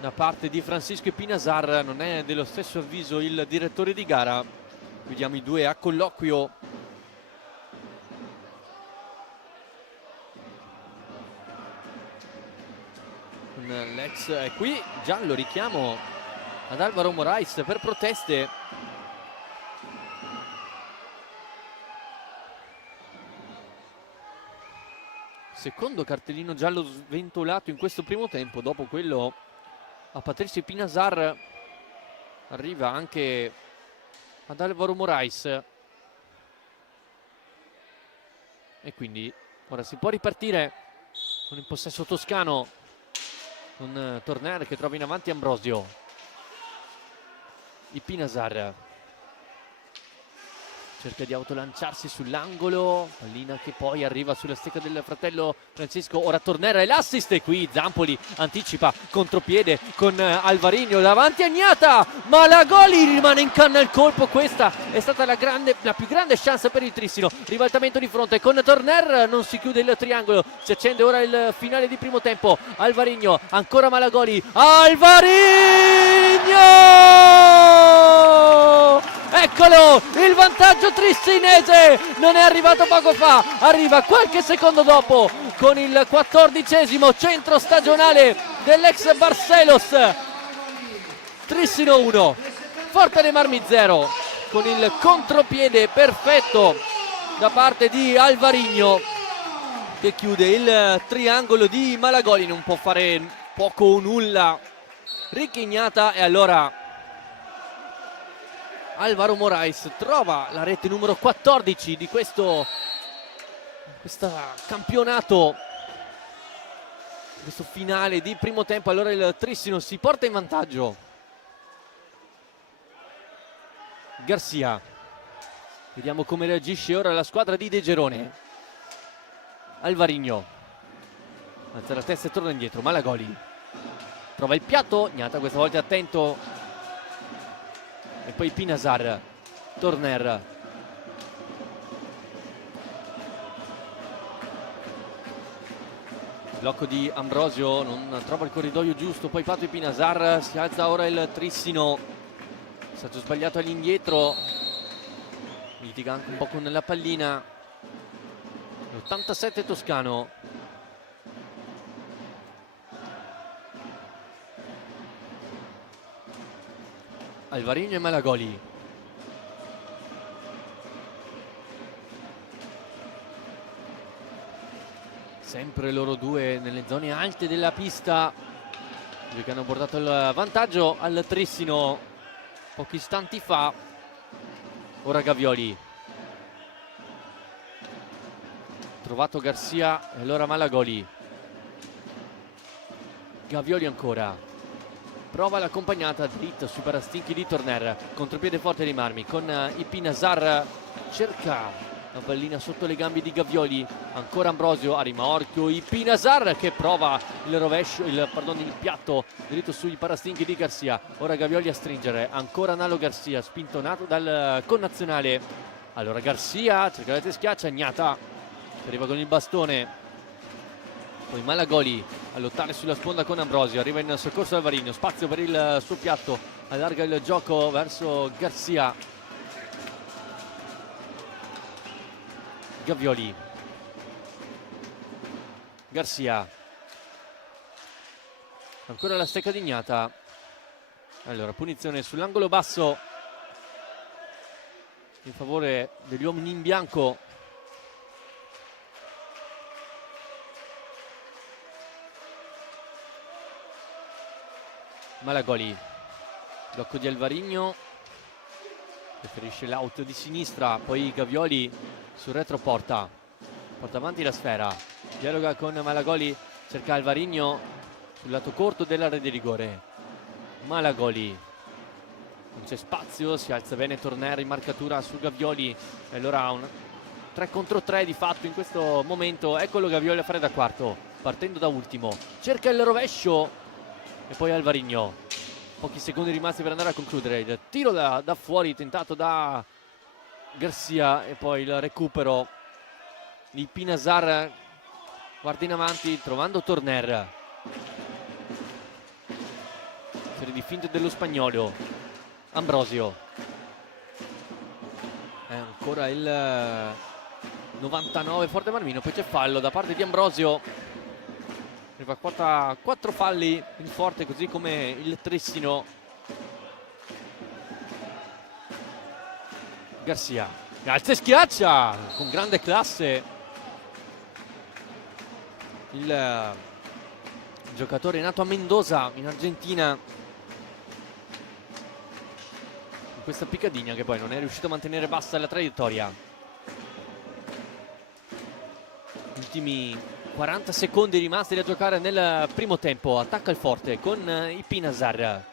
da parte di Francisco Ipinasar. Non è dello stesso avviso il direttore di gara. Vediamo i due a colloquio. L'ex è qui, giallo, richiamo ad Alvaro Morais per proteste. Secondo cartellino giallo sventolato in questo primo tempo, dopo quello a Patricio Ipinasar arriva anche ad Alvaro Morais, e quindi ora si può ripartire con il possesso toscano, con Torner che trova in avanti Ambrosio. Ipinasar cerca di autolanciarsi sull'angolo, pallina che poi arriva sulla stecca del fratello Francisco. Ora Torner e l'assist, e qui Zampoli anticipa contropiede con Alvarinho davanti a Gnata, ma la Goli rimane in canna il colpo. Questa è stata la più grande chance per il Trissino. Ribaltamento di fronte con Torner, non si chiude il triangolo, si accende ora il finale di primo tempo. Alvarinho, ancora Malagoli, Alvarinho! Eccolo, il vantaggio tristinese, non è arrivato poco fa, arriva qualche secondo dopo con il 14° centro stagionale dell'ex Barcelos. Trissino 1, Forte dei Marmi 0, con il contropiede perfetto da parte di Alvarinho che chiude il triangolo di Malagoli. Non può fare poco o nulla Ricky Ignata, e allora Alvaro Moraes trova la rete numero 14 di questo campionato, questo finale di primo tempo. Allora il Trissino si porta in vantaggio. Garcia, vediamo come reagisce ora la squadra di De Gerone. Alvarinho alza la testa e torna indietro. Malagoli trova il piatto, Ignata questa volta attento, e poi Pinazar, Torner, blocco di Ambrosio, non trova il corridoio giusto, poi Pato e Pinazar. Si alza ora il Trissino, passaggio sbagliato all'indietro, litiga anche un po' con la pallina. L'87 toscano. Alvarinho e Malagoli. Sempre loro due nelle zone alte della pista, che hanno portato il vantaggio al Trissino pochi istanti fa. Ora Gavioli, trovato Garcia, e allora Malagoli. Gavioli ancora, prova l'accompagnata dritta sui parastinchi di Torner, contropiede forte dei Marmi con Ipinazar, cerca la pallina sotto le gambe di Gavioli. Ancora Ambrosio a rimorchio, Ipinazar che prova il rovescio, il piatto dritto sui parastinchi di Garcia. Ora Gavioli a stringere, ancora Nalo Garcia, spintonato dal connazionale. Allora Garcia cerca la schiaccia, Ignata arriva con il bastone. Poi Malagoli a lottare sulla sponda con Ambrosio, arriva in soccorso Alvarinho, spazio per il suo piatto, allarga il gioco verso Garcia. Gavioli, Garcia, ancora la stecca di Ignata. Allora punizione sull'angolo basso in favore degli uomini in bianco. Malagoli, blocco di Alvarinho, preferisce l'auto di sinistra, poi Gavioli sul retro porta avanti la sfera, dialoga con Malagoli, cerca Alvarinho sul lato corto dell'area di rigore. Malagoli, non c'è spazio, si alza bene Torner in marcatura su Gavioli, e allora un 3 contro 3 di fatto in questo momento. Eccolo Gavioli a fare da quarto, partendo da ultimo, cerca il rovescio, e poi Alvarinho, pochi secondi rimasti per andare a concludere. Il tiro da fuori tentato da Garcia, e poi il recupero di Pinazar. Guarda in avanti trovando Torner, serie di finte dello spagnolo. Ambrosio, è ancora il 99 Forte Marmino, poi c'è fallo da parte di Ambrosio. Arriva 4 falli il Forte, così come il Trissino. Garcia alza e schiaccia con grande classe il giocatore nato a Mendoza in Argentina, in questa Picadinha che poi non è riuscito a mantenere bassa la traiettoria. Ultimi 40 secondi rimasti da giocare nel primo tempo. Attacca il Forte con Ipinazar,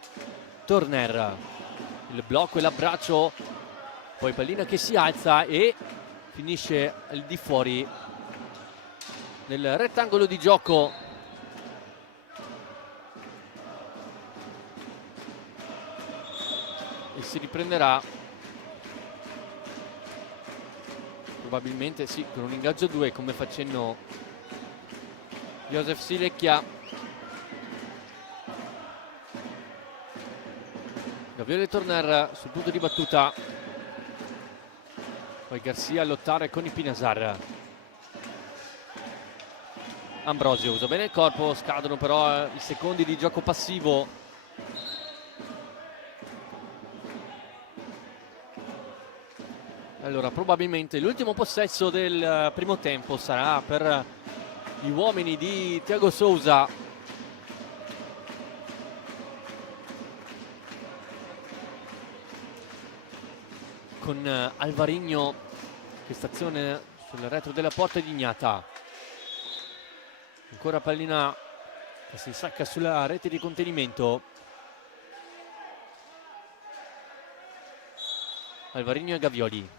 Torner, il blocco e l'abbraccio, poi pallina che si alza e finisce al di fuori nel rettangolo di gioco. E si riprenderà probabilmente, sì, con un ingaggio 2 come facendo Josef Silecchia. Gavioli e Torner sul punto di battuta. Poi Garcia a lottare con i Pinasar. Ambrosio usa bene il corpo, scadono però i secondi di gioco passivo. Allora probabilmente l'ultimo possesso del primo tempo sarà per gli uomini di Thiago Sousa. Con Alvarinho, che stazione sul retro della porta di Ignata. Ancora pallina che si insacca sulla rete di contenimento. Alvarinho e Gavioli.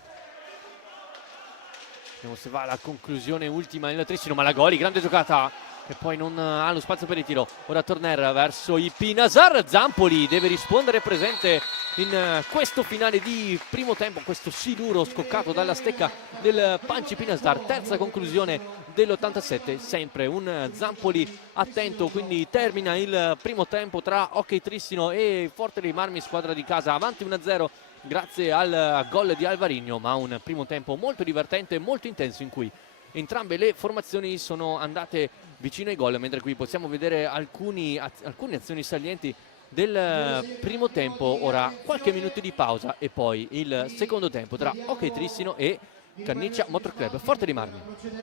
Vediamo se va alla conclusione ultima il Trissino. Malagoli, grande giocata, che poi non ha lo spazio per il tiro. Ora Torner verso i Pinasar. Zampoli deve rispondere presente in questo finale di primo tempo, questo siluro scoccato dalla stecca del Panci Pinasar. Terza conclusione dell'87, sempre un Zampoli attento, quindi termina il primo tempo tra Hockey Trissino e Forte dei Marmi, squadra di casa, avanti 1-0 grazie al gol di Alvarinho, ma un primo tempo molto divertente, molto intenso, in cui entrambe le formazioni sono andate vicino ai gol, mentre qui possiamo vedere alcune azioni salienti del primo tempo. Ora qualche minuto di pausa e poi il secondo tempo tra Hockey Trissino e Canniccia Motor Club Forte dei Marmi.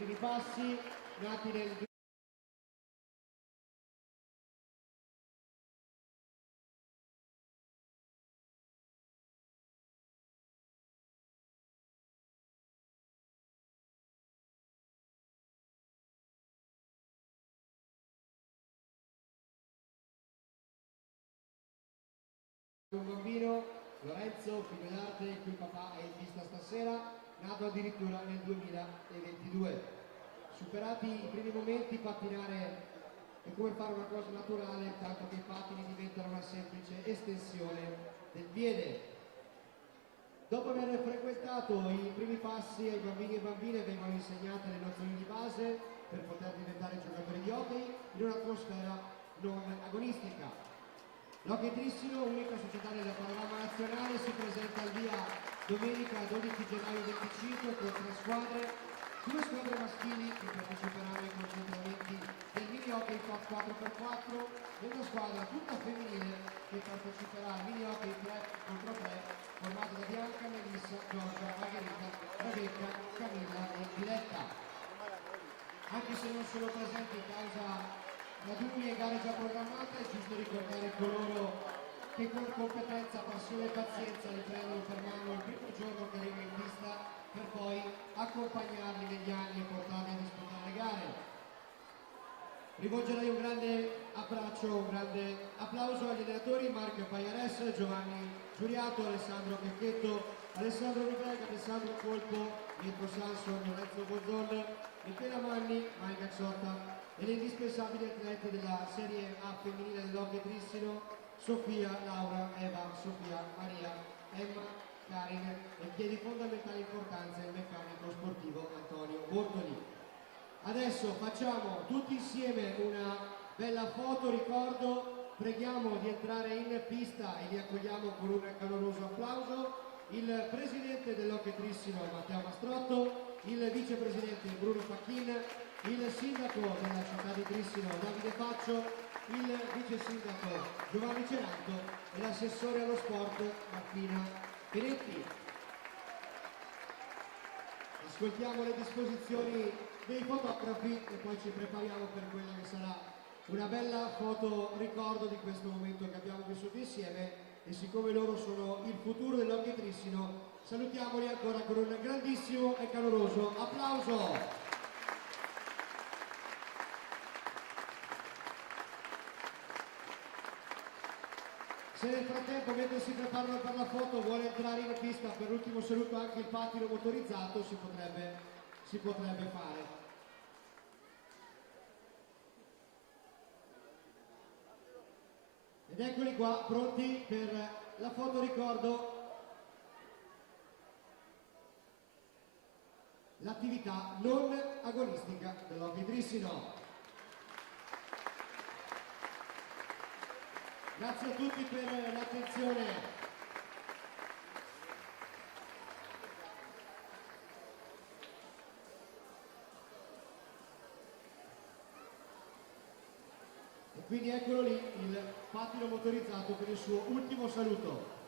I passi nati nel un bambino, Lorenzo, figlio d'arte, il cui papà è in pista stasera, nato addirittura nel 2022. Superati i primi momenti, pattinare è come fare una cosa naturale, tanto che i pattini diventano una semplice estensione del piede. Dopo aver frequentato i primi passi ai bambini e bambine vengono insegnate le nozioni di base per poter diventare giocatori di hockey in un'atmosfera non agonistica. L'Hockey Trissino, unica società del panorama nazionale, si presenta al via domenica 12 gennaio 25 con 3 squadre, 2 squadre maschili che parteciperanno ai concentramenti del mini hockey 4x4 e una squadra tutta femminile che parteciperà al mini hockey 3x3 formato da Bianca, Melissa, Giorgia, Margherita, Rebecca, Camilla e Diletta. Anche se non sono presenti in causa raduni e gare già programmate, è giusto ricordare coloro che con competenza, passione e pazienza li prendono per mano il primo giorno che arrivano in pista per poi accompagnarli negli anni e portarli a disputare le gare. Rivolgerei un grande abbraccio, un grande applauso agli allenatori Marco Paiares, Giovanni Giuriato, Alessandro Pecchetto, Alessandro Rubega, Alessandro Colpo, Mirko Sanson, Lorenzo Bozzol, Michela Manni, Mike Ciotta e le indispensabili atlete della Serie A femminile dell'Hockey Trissino, Sofia, Laura, Eva, Sofia, Maria, Emma, Karin e che è di fondamentale importanza il meccanico sportivo Antonio Bortoli. Adesso facciamo tutti insieme una bella foto ricordo, preghiamo di entrare in pista e li accogliamo con un caloroso applauso il presidente dell'Hockey Trissino Matteo Mastrotto, il vicepresidente Bruno Facchin, il sindaco della città di Trissino Davide Faccio, il vice sindaco Giovanni Ceranto e l'assessore allo sport Martina Penetti. Ascoltiamo le disposizioni dei fotografi e poi ci prepariamo per quella che sarà una bella foto ricordo di questo momento che abbiamo vissuto insieme, e siccome loro sono il futuro dell'Hockey Trissino, salutiamoli ancora con un grandissimo e caloroso applauso. Se nel frattempo, mentre si preparano per la foto, vuole entrare in pista per l'ultimo saluto anche il pattino motorizzato, si potrebbe fare. Ed eccoli qua, pronti per la foto ricordo. L'attività non agonistica dell'Hockey Trissino. Grazie a tutti per l'attenzione. E quindi eccolo lì, il pattino motorizzato per il suo ultimo saluto.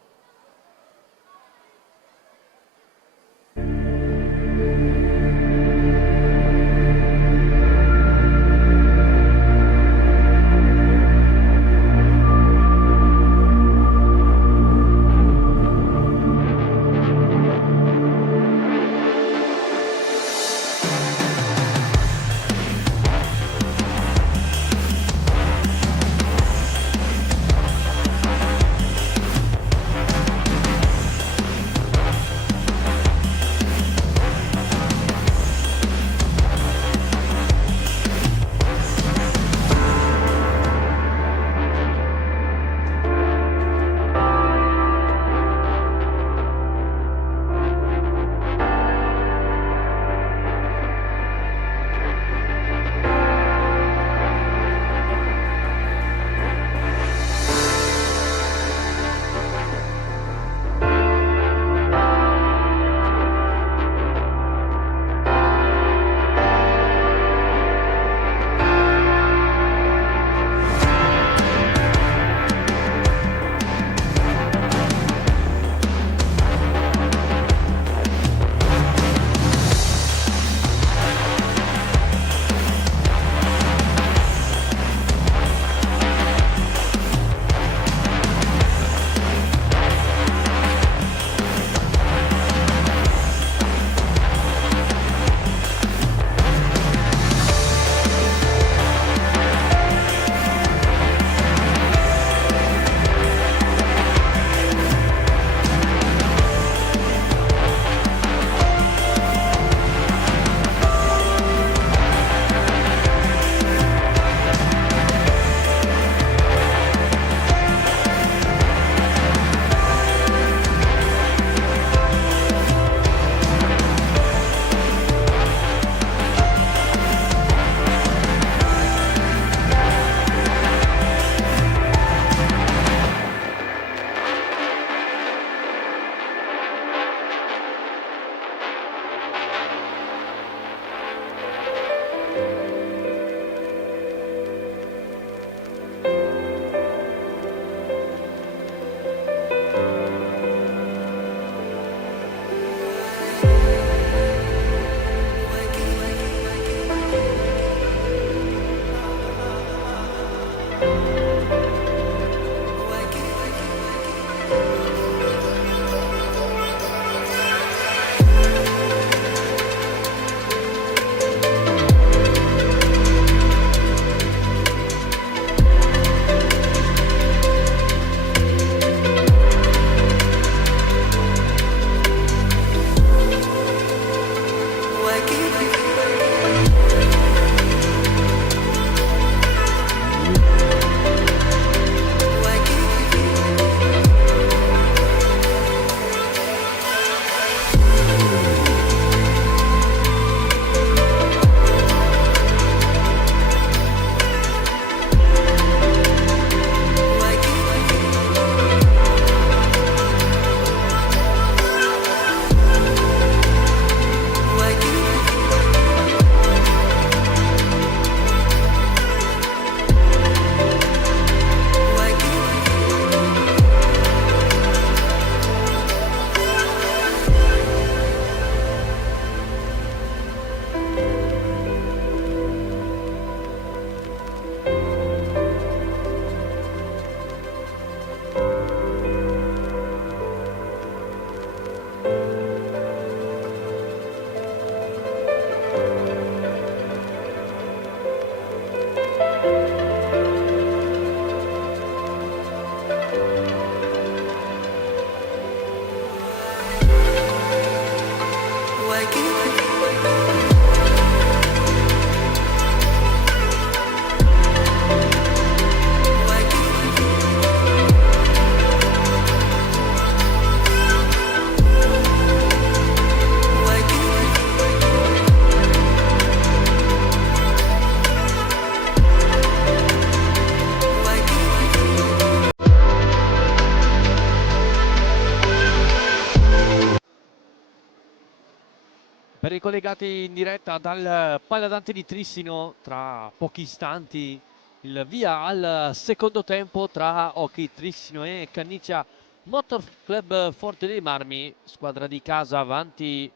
Ben ricollegati in diretta dal Paladante di Trissino. Tra pochi istanti il via al secondo tempo tra Hockey Trissino e Canniccia Motor Club Forte dei Marmi. Squadra di casa avanti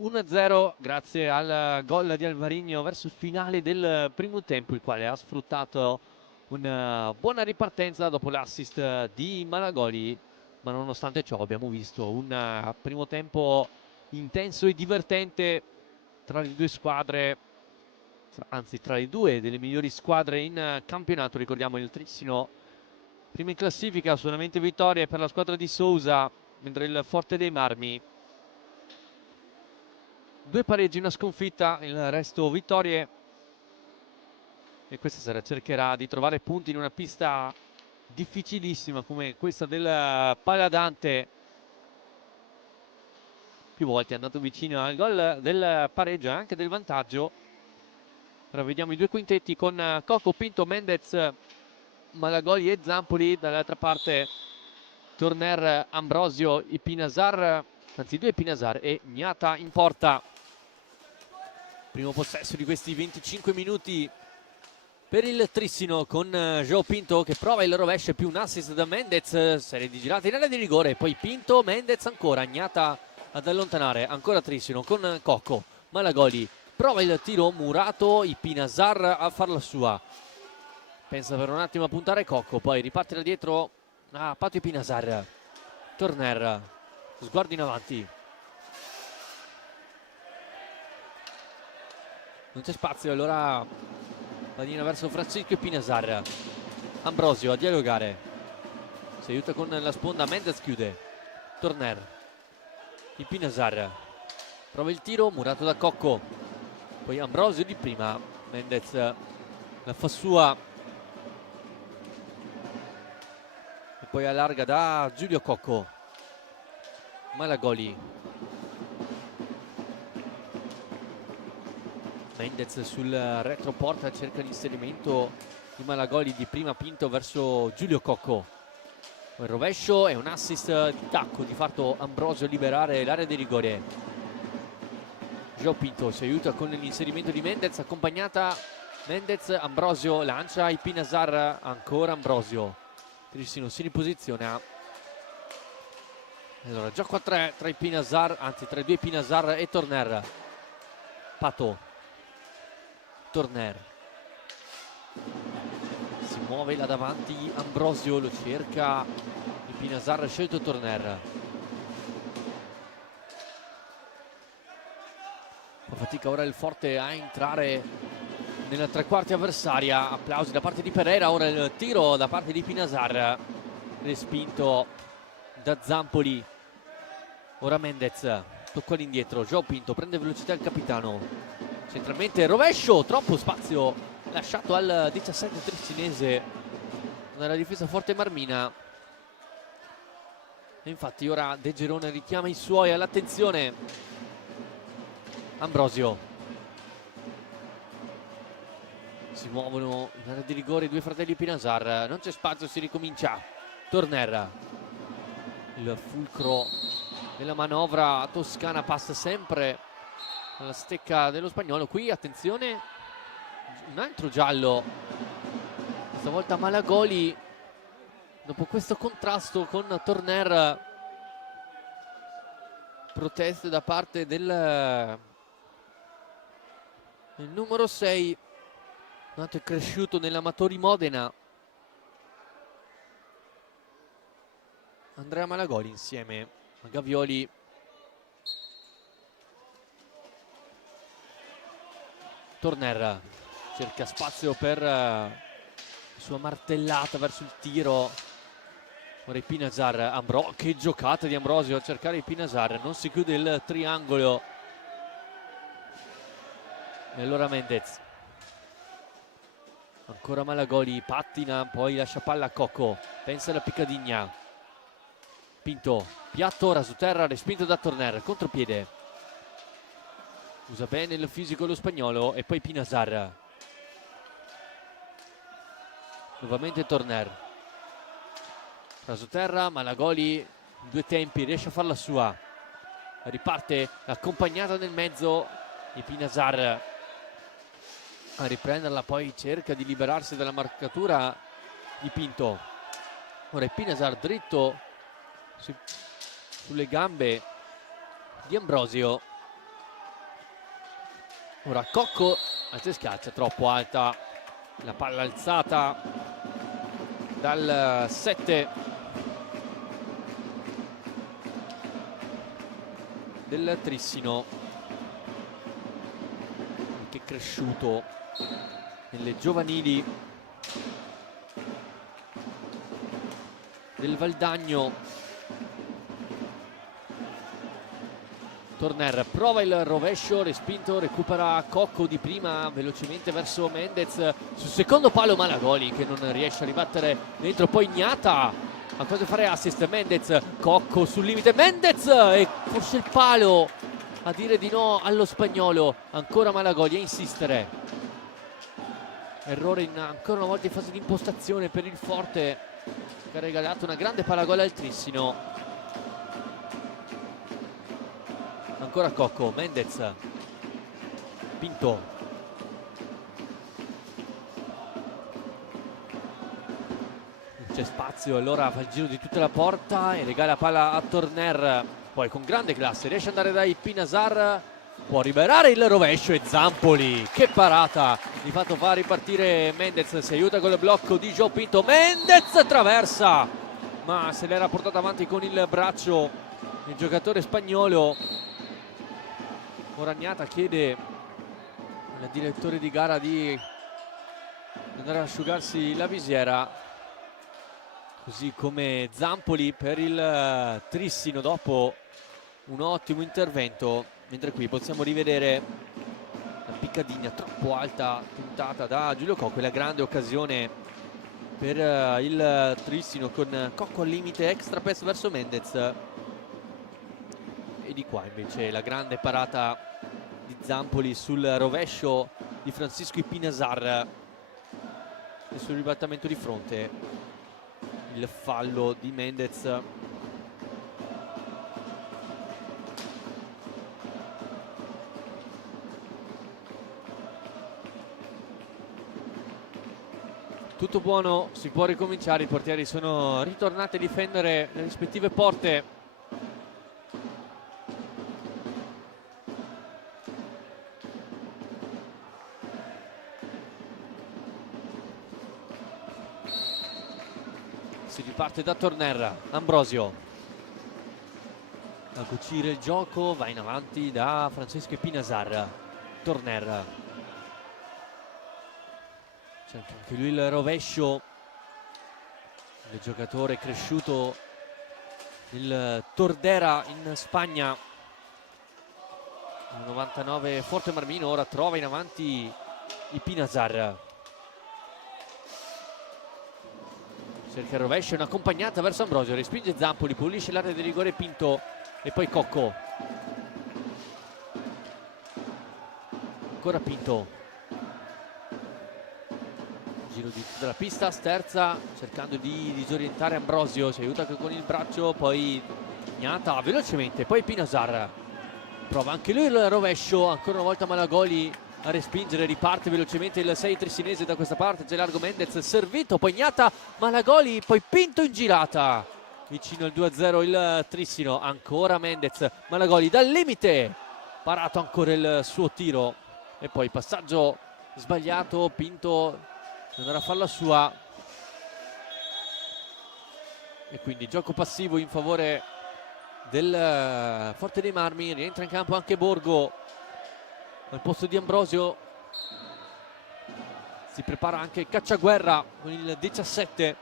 1-0 grazie al gol di Alvarino verso il finale del primo tempo, il quale ha sfruttato una buona ripartenza dopo l'assist di Malagoli. Ma nonostante ciò abbiamo visto un primo tempo intenso e divertente tra le due squadre, anzi tra le due delle migliori squadre in campionato. Ricordiamo il Trissino prima in classifica, solamente vittorie per la squadra di Sousa, mentre il Forte dei Marmi 2 pareggi, una sconfitta, il resto vittorie, e questa sera cercherà di trovare punti in una pista difficilissima come questa del Paladante. Più volte è andato vicino al gol del pareggio e anche del vantaggio. Ora vediamo i due quintetti con Coco, Pinto, Mendez, Malagoli e Zampoli. Dall'altra parte Torner, Ambrosio, Ipinasar, anzi due Ipinasar e Gnata in porta. Primo possesso di questi 25 minuti per il Trissino, con João Pinto che prova il rovescio, più un assist da Mendez, serie di girate in area di rigore, poi Pinto, Mendez ancora, Gnata ad allontanare, ancora Trissino con Cocco, Malagoli prova il tiro murato, Ipinasar a farla sua, pensa per un attimo a puntare Cocco, poi riparte da dietro a Pato Ipinasar, Torner, sguardo in avanti, non c'è spazio, allora pallina verso Francisco Ipinasar, Ambrosio a dialogare, si aiuta con la sponda, Mendez chiude, Torner, Ipinasar prova il tiro murato da Cocco, poi Ambrosio di prima, Mendez la fa sua e poi allarga da Giulio Cocco, Malagoli, Mendez sul retroporta cerca l'inserimento di Malagoli, di prima Pinto verso Giulio Cocco, il rovescio è un assist di tacco, di fatto Ambrosio a liberare l'area di rigore. João Pinto si aiuta con l'inserimento di Mendez, accompagnata Mendez, Ambrosio lancia Ipinasar, ancora Ambrosio, Trissino si riposiziona, allora gioco a 3 tra Ipinasar, anzi tra i due Ipinasar e Torner, Pato, Torner si muove là davanti, Ambrosio lo cerca, Ipinasar ha scelto Torner, fa fatica ora il Forte a entrare nella tre quarti avversaria, applausi da parte di Pereira, ora il tiro da parte di Ipinasar respinto da Zampoli, ora Mendez tocca all'indietro, João Pinto prende velocità il capitano, centralmente rovescio, troppo spazio lasciato al 17 tristinese nella difesa Forte Marmina, e infatti ora De Gerone richiama i suoi all'attenzione. Ambrosio, si muovono in area di rigore i due fratelli Ipinasar, non c'è spazio, si ricomincia. Torner, il fulcro della manovra toscana, passa sempre alla stecca dello spagnolo. Qui attenzione, un altro giallo, stavolta Malagoli dopo questo contrasto con Torner, proteste da parte del numero 6, nato e cresciuto nell'Amatori Modena, Andrea Malagoli, insieme a Gavioli. Torner cerca spazio per la sua martellata verso il tiro, ora Ipinasar, che giocata di Ambrosio a cercare Ipinasar, non si chiude il triangolo, e allora Mendez, ancora Malagoli, pattina, poi lascia palla a Cocco, pensa alla Piccadigna, Pinto, piatto ora su terra, respinto da Torner, contropiede, usa bene il fisico lo spagnolo, e poi Ipinasar, nuovamente Torner, rasoterra, Malagoli in due tempi riesce a farla sua, riparte accompagnata nel mezzo Ipinasar a riprenderla, poi cerca di liberarsi dalla marcatura di Pinto. Ora Ipinasar dritto sulle gambe di Ambrosio. Ora Cocco, anzi scalcia, troppo alta la palla alzata dal 7 del Trissino, che è cresciuto nelle giovanili del Valdagno. Torner prova il rovescio, respinto, recupera Cocco di prima velocemente verso Mendez sul secondo palo, Malagoli che non riesce a ribattere dentro, poi Ignata a cosa fare assist. Mendez, Cocco sul limite, Mendez e forse il palo a dire di no allo spagnolo. Ancora Malagoli a insistere, errore ancora una volta in fase di impostazione per il Forte, che ha regalato una grande palla gol al Trissino. Ancora Cocco, Mendez, Pinto, non c'è spazio, allora fa il giro di tutta la porta e regala palla a Torner, poi con grande classe riesce ad andare da Ipinasar, può liberare il rovescio e Zampoli, che parata, di fatto fa ripartire Mendez, si aiuta con il blocco di João Pinto, Mendez traversa ma se l'era portata avanti con il braccio il giocatore spagnolo. Ora Ignata chiede al direttore di gara di andare ad asciugarsi la visiera, così come Zampoli per il Trissino dopo un ottimo intervento, mentre qui possiamo rivedere la piccadina troppo alta tentata da Giulio Cocco e la grande occasione per il Trissino con Cocco al limite, extra pass verso Mendez e di qua invece la grande parata di Zampoli sul rovescio di Francisco Ipinasar e sul ribaltamento di fronte il fallo di Mendez. Tutto buono, si può ricominciare, i portieri sono ritornati a difendere le rispettive porte. Si riparte da Torner, Ambrosio a cucire il gioco, va in avanti da Francesco Ipinasar. Torner, c'è anche lui il rovescio, il giocatore cresciuto il Tordera in Spagna, 99 Forte Marmino. Ora trova in avanti Ipinasar, cerca il rovescio, un'accompagnata verso Ambrosio, respinge Zampoli, pulisce l'area di rigore Pinto e poi Cocco. Ancora Pinto, giro di tutta la pista, sterza cercando di disorientare Ambrosio, si aiuta con il braccio, poi Ignata velocemente, poi Ipinasar prova anche lui il rovescio, ancora una volta Malagoli a respingere, riparte velocemente il 6 trissinese da questa parte, c'è largo Mendez, servito, poi Ignata, Malagoli, poi Pinto in girata, vicino al 2-0 il Trissino. Ancora Mendez, Malagoli dal limite, parato ancora il suo tiro e poi passaggio sbagliato, Pinto andrà a fare la sua e quindi gioco passivo in favore del Forte dei Marmi. Rientra in campo anche Borgo al posto di Ambrosio, si prepara anche Cacciaguerra con il 17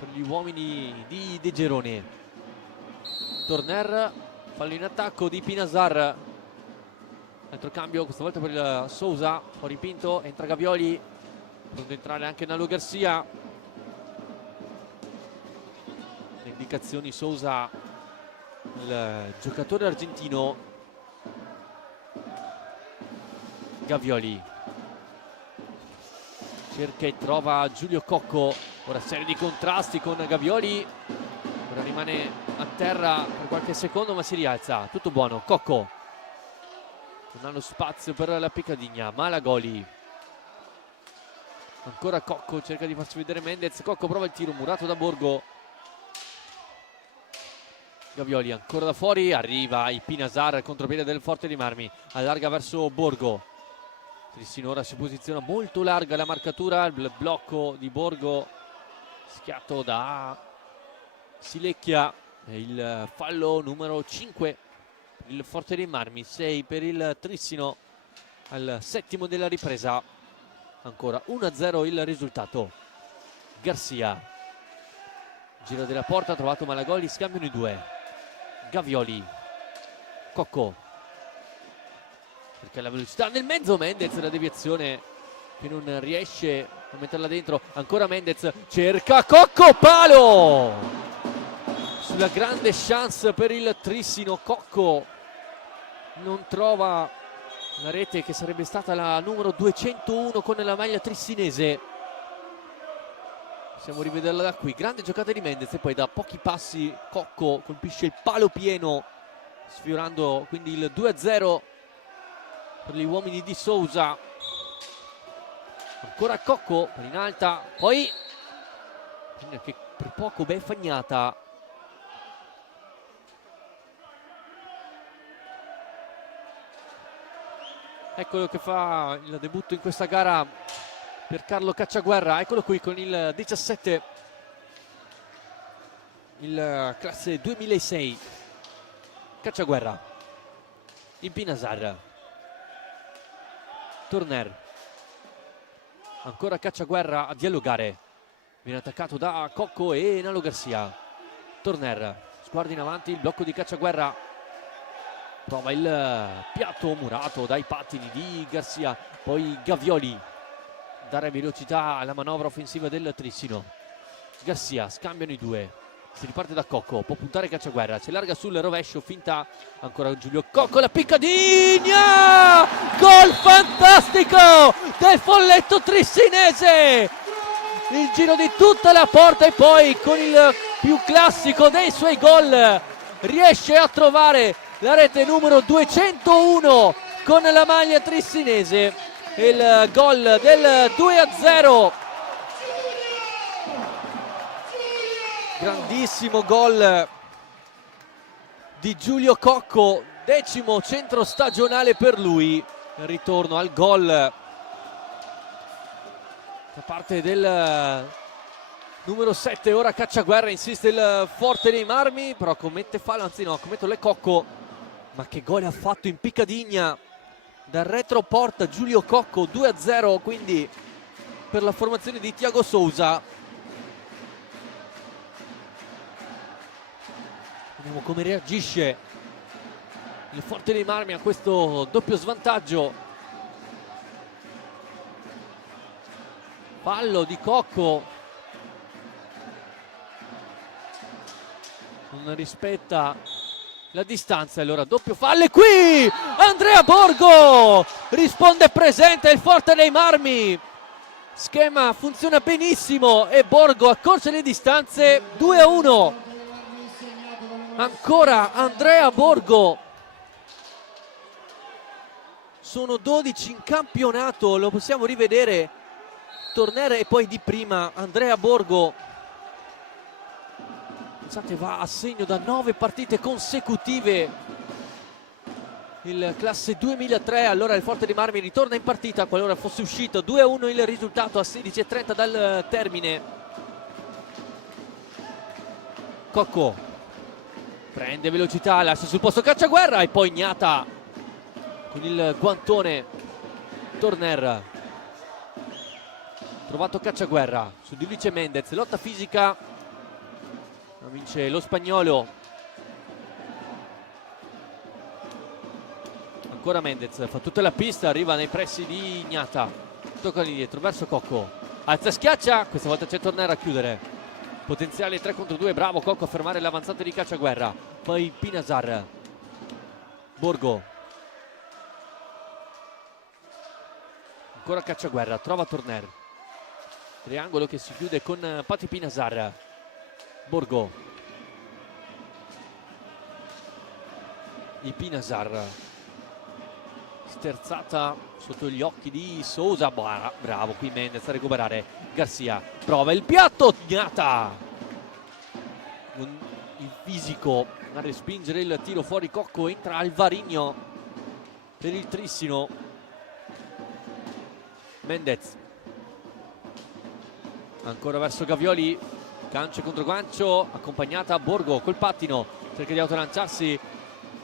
per gli uomini di De Geroni. Torner, fallo in attacco di Ipinasar, altro cambio questa volta per il Sousa, fuori Pinto, entra Gavioli, pronto a entrare anche Nalo Garcia. Le indicazioni Sousa, il giocatore argentino. Gavioli cerca e trova Giulio Cocco, ora serie di contrasti con Gavioli, ora rimane a terra per qualche secondo ma si rialza, tutto buono. Cocco non hanno spazio per la Piccadigna. Malagoli, ancora Cocco, cerca di farsi vedere Mendez. Cocco prova il tiro, murato da Borgo. Gavioli ancora da fuori, arriva il Pinasar, contropiede del Forte dei Marmi, allarga verso Borgo. Trissino ora si posiziona molto larga la marcatura, il blocco di Borgo schiato da Silecchia. Il fallo numero 5 per il Forte dei Marmi, 6 per il Trissino al settimo della ripresa. Ancora 1-0 il risultato. Garcia, giro della porta, ha trovato Malagoli, scambiano i due. Gavioli, Cocco, perché la velocità nel mezzo. Mendez, la deviazione che non riesce a metterla dentro. Ancora Mendez, cerca Cocco, palo sulla grande chance per il Trissino. Cocco non trova la rete che sarebbe stata la numero 201 con la maglia trissinese. Possiamo rivederla da qui, grande giocata di Mendez e poi da pochi passi Cocco colpisce il palo pieno, sfiorando quindi il 2-0 per gli uomini di Sousa. Ancora Cocco per in alta, poi che per poco ben fagnata. Eccolo che fa il debutto in questa gara per Carlo Cacciaguerra, eccolo qui con il 17, il classe 2006. Cacciaguerra, il Pinasar, Torner, ancora Cacciaguerra a dialogare, viene attaccato da Cocco e Nalo Garcia. Torner, sguardo in avanti, il blocco di Cacciaguerra, prova il piatto murato dai pattini di Garcia, poi Gavioli, dare velocità alla manovra offensiva del Trissino. Garcia, scambiano i due, si riparte da Cocco, può puntare Cacciaguerra, si larga sul rovescio, finta ancora Giulio Cocco, la Piccadigna, gol fantastico del folletto trissinese, il giro di tutta la porta e poi con il più classico dei suoi gol riesce a trovare la rete numero 201 con la maglia trissinese. Il gol del 2-0, grandissimo gol di Giulio Cocco, 10° centro stagionale per lui. Il ritorno al gol da parte del numero 7, ora Cacciaguerra, insiste il Forte dei Marmi, però commette fallo, anzi no, commette le Cocco. Ma che gol ha fatto in Piccadigna dal retroporta Giulio Cocco, 2-0 quindi per la formazione di Thiago Sousa. Vediamo come reagisce il Forte dei Marmi a questo doppio svantaggio. Fallo di Cocco, non rispetta la distanza, allora doppio fallo e qui Andrea Borgo risponde presente il Forte dei Marmi. Schema funziona benissimo e Borgo accorcia le distanze. 2-1. Ancora Andrea Borgo, sono 12 in campionato, lo possiamo rivedere. Torner e poi di prima Andrea Borgo. Pensate, va a segno da 9 partite consecutive il classe 2003. Allora il Forte dei Marmi ritorna in partita qualora fosse uscito. 2-1 il risultato a 16:30 dal termine. Cocco prende velocità, lascia sul posto Cacciaguerra e poi Gnata con il guantone. Torner, trovato Cacciaguerra, su di lui c'è Mendez, lotta fisica, vince lo spagnolo. Ancora Mendez, fa tutta la pista, arriva nei pressi di Gnata, tocca lì dietro verso Cocco, alza schiaccia, questa volta c'è Torner a chiudere, potenziale 3 contro 2, bravo Cocco a fermare l'avanzata di Cacciaguerra. Poi Pinasar, Borgo, ancora Cacciaguerra, trova Torner, triangolo che si chiude con Pati Pinasar. Borgo, il Pinasar sterzata sotto gli occhi di Sousa. Bravo qui Mendez a recuperare. Garcia prova il piatto, Gnata con il fisico a respingere il tiro fuori cocco. Entra Alvarinho per il Trissino. Mendez ancora verso Gavioli, gancio contro gancio, accompagnata Borgo col pattino, cerca di autolanciarsi,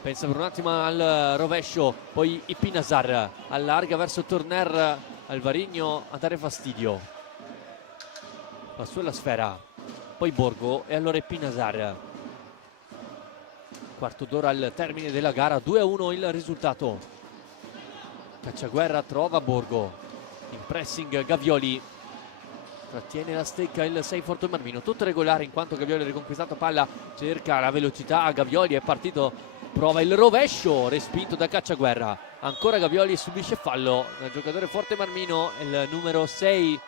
pensa per un attimo al rovescio, poi Ipinazar allarga verso Torner, Alvarinho a dare fastidio, va su la sfera, poi Borgo e allora Ipinazar. Quarto d'ora al termine della gara, 2-1 il risultato. Cacciaguerra trova Borgo, in pressing Gavioli, trattiene la stecca il 6 Forte Marmino, tutto regolare in quanto Gavioli ha riconquistato palla, cerca la velocità, Gavioli è partito, prova il rovescio, respinto da Cacciaguerra, ancora Gavioli subisce fallo dal giocatore Forte Marmino, il numero 6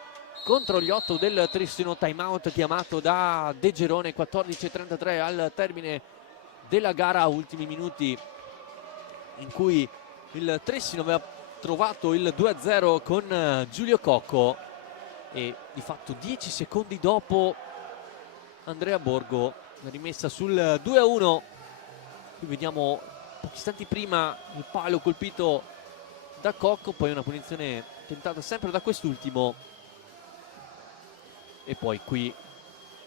contro gli 8 del Trissino. Time out chiamato da De Gerone, 14:33 al termine della gara, ultimi minuti in cui il Trissino aveva trovato il 2-0 con Giulio Cocco e di fatto 10 secondi dopo Andrea Borgo rimessa sul 2-1. Qui vediamo pochi istanti prima il palo colpito da Cocco, poi una punizione tentata sempre da quest'ultimo e poi qui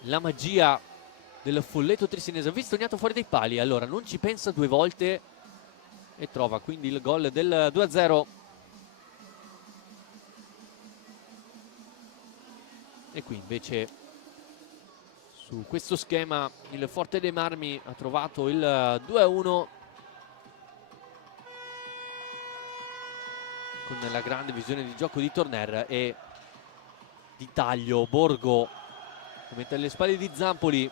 la magia del folletto trissinese. Ha visto Gnata fuori dai pali, allora non ci pensa due volte e trova quindi il gol del 2-0. E qui invece su questo schema il Forte dei Marmi ha trovato il 2-1 con la grande visione di gioco di Torner e di taglio. Borgo mette alle spalle di Zampoli,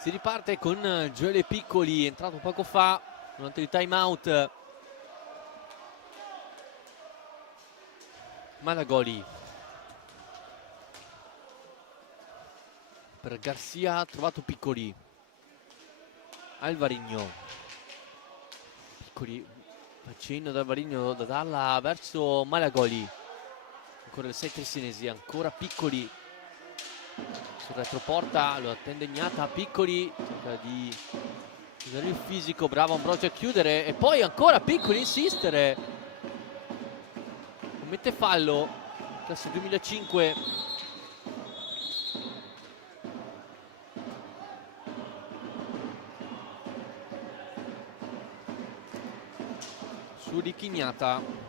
si riparte con Gioele Piccoli, entrato poco fa durante il time out. Malagoli per Garcia, ha trovato Piccoli, Alvarinho, Piccoli, accenno da Alvarinho da darla verso Malagoli, ancora il 6 trissinesi, ancora Piccoli sul retroporta, lo attende Gnata, Piccoli cerca di usare il fisico, bravo Ambrosio a chiudere e poi ancora Piccoli insistere, commette fallo, classe 2005. Su Ricky Gnata,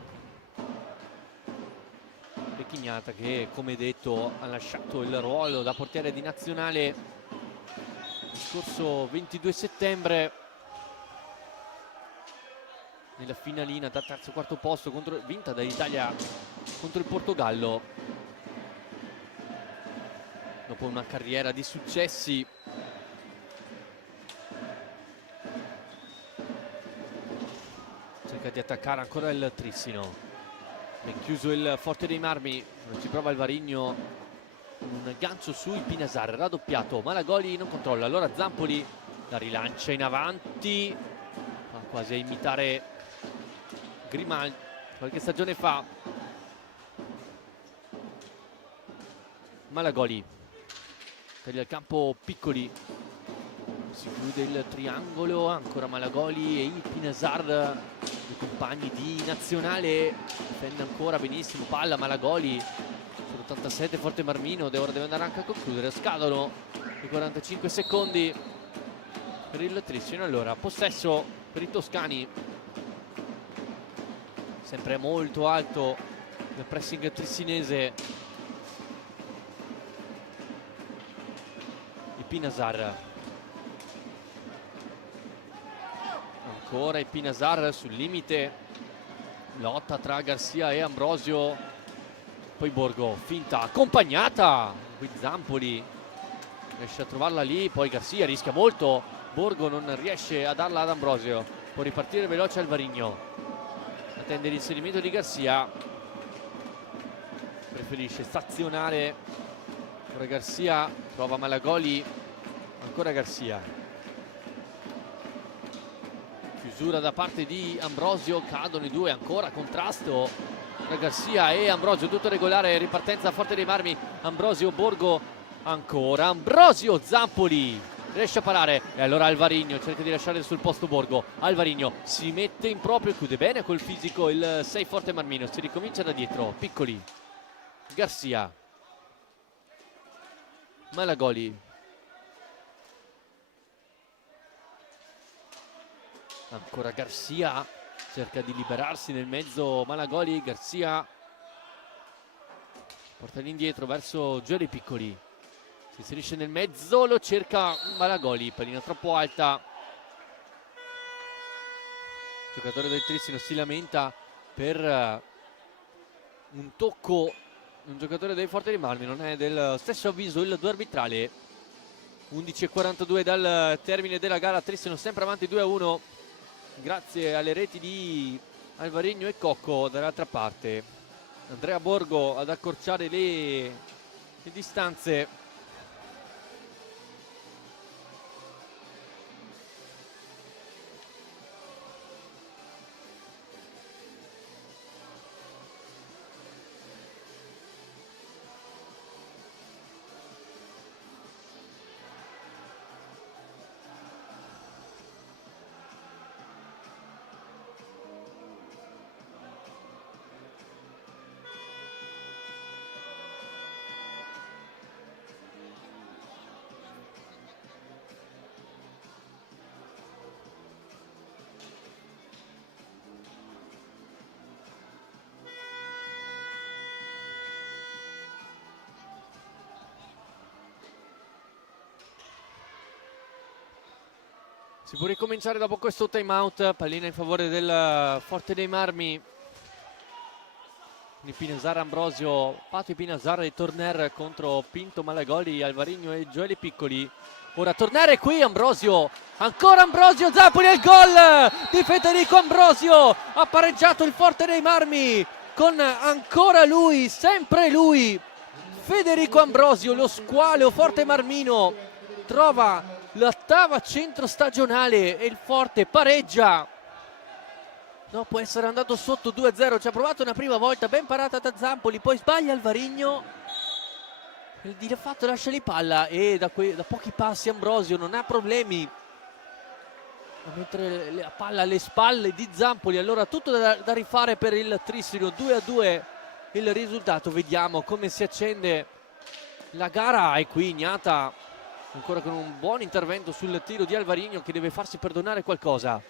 Chignata che come detto ha lasciato il ruolo da portiere di nazionale lo scorso 22 settembre nella finalina da terzo quarto posto vinta dall'Italia contro il Portogallo, dopo una carriera di successi. Cerca di attaccare ancora il Trissino, ben chiuso il Forte dei Marmi, non ci prova Alvarinho, un gancio su Ipinazar, raddoppiato, Malagoli non controlla, allora Zampoli la rilancia in avanti, va quasi a imitare Grimaldi qualche stagione fa. Malagoli taglia il campo Piccoli, si chiude il triangolo, ancora Malagoli e Ipinazar, i compagni di nazionale, difende ancora benissimo, palla Malagoli sull'87 Forte Marmino, ora deve andare anche a concludere, scadono i 45 secondi per il Trissino. Allora possesso per i toscani, sempre molto alto il pressing trissinese. Ipinazar, ancora Ipinazar sul limite, lotta tra Garcia e Ambrosio, Poi Borgo, finta, accompagnata, qui Zampoli riesce a trovarla lì, poi Garcia rischia molto, Borgo non riesce a darla ad Ambrosio, può ripartire veloce Alvarinho, attende l'inserimento di Garcia, preferisce stazionare, ora Garcia trova Malagoli, ancora Garcia, chiusura da parte di Ambrosio, cadono i due, ancora contrasto tra Garcia e Ambrosio, tutto regolare, ripartenza forte dei Marmi, Ambrosio, Borgo, ancora Ambrosio, Zampoli riesce a parare e allora Alvarinho cerca di lasciare sul posto Borgo, Alvarinho si mette in proprio, chiude bene col fisico il 6 forte Marmino, si ricomincia da dietro, Piccoli, Garcia, Malagoli, ancora Garcia, cerca di liberarsi nel mezzo Malagoli, Garcia porta l'indietro verso Giorgi Piccoli, si inserisce nel mezzo, lo cerca Malagoli, pallina troppo alta, il giocatore del Trissino si lamenta per un tocco, un giocatore dei Forte dei Marmi, non è del stesso avviso il due arbitrale. 11:42 dal termine della gara, Trissino sempre avanti 2-1 grazie alle reti di Alvarinho e Cocco. Dall'altra parte Andrea Borgo ad accorciare le distanze. Si può ricominciare dopo questo time out, pallina in favore del Forte dei Marmi. Pinasar, Ambrosio, Pato Pinasar e Torner contro Pinto, Malagoli, Alvarinho e Giorgi Piccoli. Ora Torner è qui, Ambrosio, ancora Ambrosio, Zampoli e il gol di Federico Ambrosio. Ha pareggiato il Forte dei Marmi con ancora lui, sempre lui, Federico Ambrosio, lo squalo Forte Marmino. Trova l'ottava centro stagionale e il Forte pareggia. No, può essere andato sotto 2-0, ci ha provato una prima volta, ben parata da Zampoli, poi sbaglia Alvarinho, di fatto lascia lì palla e da pochi passi Ambrosio non ha problemi a mettere la palla alle spalle di Zampoli. Allora tutto da rifare per il Trissino, 2-2 il risultato. Vediamo come si accende la gara e qui Ignata ancora con un buon intervento sul tiro di Alvarinho che deve farsi perdonare qualcosa.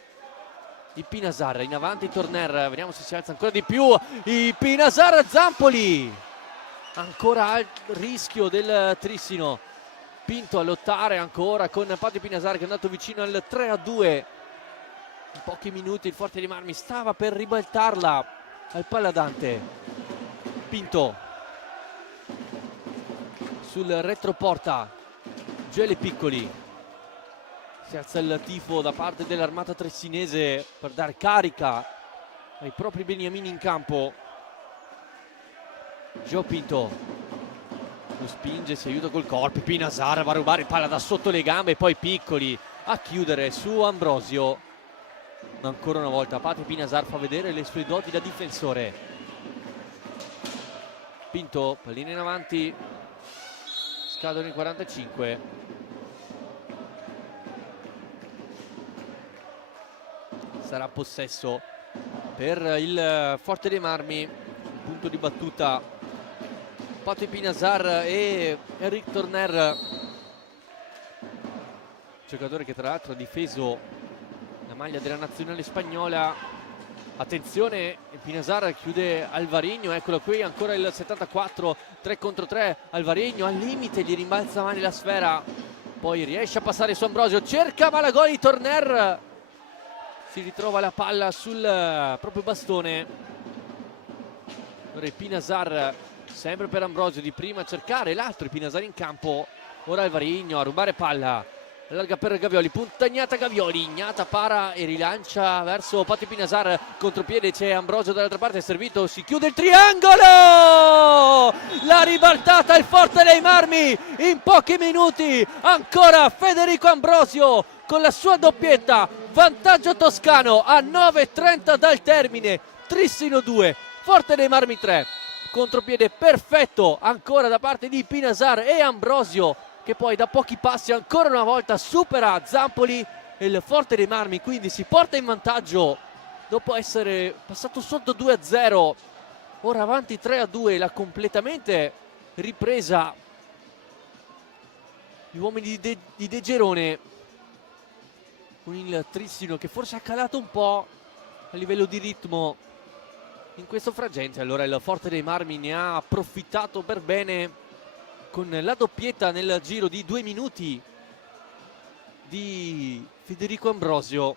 I Pinasar in avanti, Torner, vediamo se si alza ancora di più. I Pinasar, Zampoli, ancora al rischio del Trissino. Pinto a lottare ancora con Pato Pinasar che è andato vicino al 3-2. In pochi minuti il Forte dei Marmi stava per ribaltarla al Paladante. Pinto sul retroporta, Giorgi Piccoli, si alza il tifo da parte dell'armata tressinese per dare carica ai propri beniamini in campo. Gio Pinto lo spinge, si aiuta col corpo, Pinasar va a rubare palla da sotto le gambe, poi Piccoli a chiudere su Ambrosio. Ancora una volta Pato Pinasar fa vedere le sue doti da difensore. Pinto, pallina in avanti, scadono i 45. Sarà possesso per il Forte dei Marmi, punto di battuta Pato Pinasar e Eric Torner, giocatore che tra l'altro ha difeso la maglia della nazionale spagnola. Attenzione, Pinasar chiude Alvarinho, eccolo qui, ancora il 74, 3 contro 3, Alvarinho al limite, gli rimbalza male la sfera, poi riesce a passare su Ambrosio, cerca Malagoli, Torner si ritrova la palla sul proprio bastone. Ora Pinasar sempre per Ambrosio, di prima a cercare l'altro Pinasar in campo. Ora Alvarino a rubare palla, allarga per Gavioli, punta Ignata, Gavioli, Ignata para e rilancia verso Patti Pinasar, contropiede c'è Ambrosio dall'altra parte, è servito, si chiude il triangolo, la ribaltata il Forte dei Marmi in pochi minuti, ancora Federico Ambrosio con la sua doppietta, vantaggio toscano a 9:30 dal termine, Trissino 2, Forte dei Marmi 3, contropiede perfetto ancora da parte di Pinasar e Ambrosio, che poi da pochi passi ancora una volta supera Zampoli e il Forte dei Marmi quindi si porta in vantaggio dopo essere passato sotto 2-0, ora avanti 3-2, la completamente ripresa gli uomini di De Gerone, con il Trissino che forse ha calato un po' a livello di ritmo in questo frangente. Allora il Forte dei Marmi ne ha approfittato per bene con la doppietta nel giro di 2 minuti di Federico Ambrosio.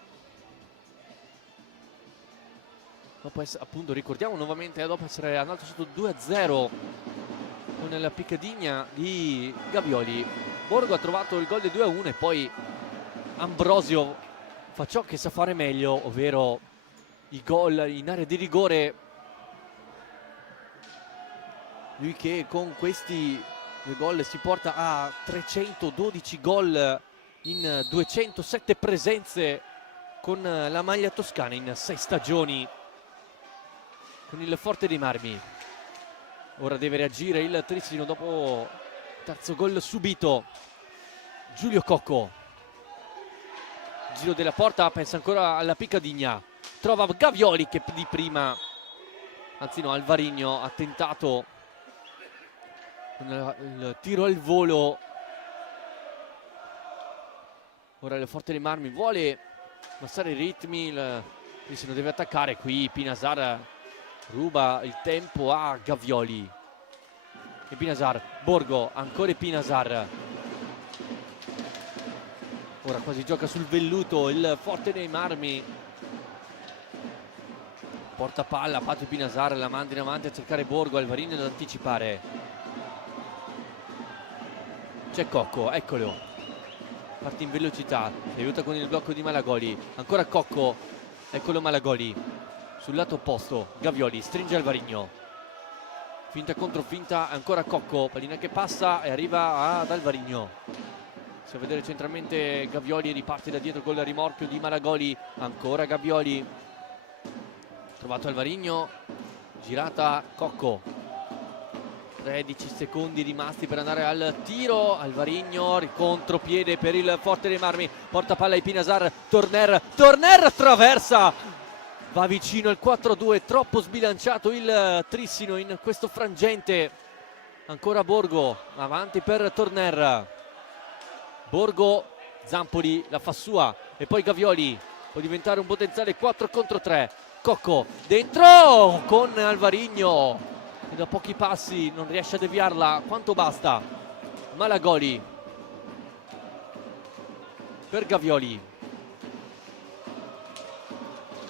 Dopo appunto, ricordiamo nuovamente, dopo essere andato sotto 2-0 con la piccadigna di Gavioli, Borgo ha trovato il gol del 2-1 e poi Ambrosio fa ciò che sa fare meglio, ovvero i gol in area di rigore. Lui che con questi 2 gol si porta a 312 gol in 207 presenze con la maglia toscana in 6 stagioni con il Forte dei Marmi. Ora deve reagire il Trissino dopo il terzo gol subito. Giulio Cocco, giro della porta, pensa ancora alla piccadigna, trova Gavioli che di prima, anzi no, Alvarino ha tentato il tiro al volo. Ora il Forte dei Marmi vuole abbassare i ritmi, il Trissino deve attaccare, qui Pinasar ruba il tempo a Gavioli e Pinasar, Borgo, ancora Pinasar, ora quasi gioca sul velluto il Forte dei Marmi, porta palla, Patti Pinasar la manda in avanti a cercare Borgo, Alvarino ad anticipare, c'è Cocco, eccolo, parte in velocità, si aiuta con il blocco di Malagoli, ancora Cocco, eccolo Malagoli sul lato opposto, Gavioli stringe Alvarino, finta contro finta, ancora Cocco, pallina che passa e arriva ad Alvarino, si va a vedere centralmente Gavioli, riparte da dietro con il rimorchio di Malagoli, ancora Gavioli, trovato Alvarino, girata Cocco, 13 secondi rimasti per andare al tiro, Alvarino, contropiede per il Forte dei Marmi, porta palla ai Pinasar, Torner attraversa, va vicino il 4-2, troppo sbilanciato il Trissino in questo frangente, ancora Borgo, avanti per Torner, Borgo, Zampoli la fa sua e poi Gavioli, può diventare un potenziale 4 contro 3, Cocco dentro con Alvarino e da pochi passi non riesce a deviarla quanto basta, Malagoli per Gavioli,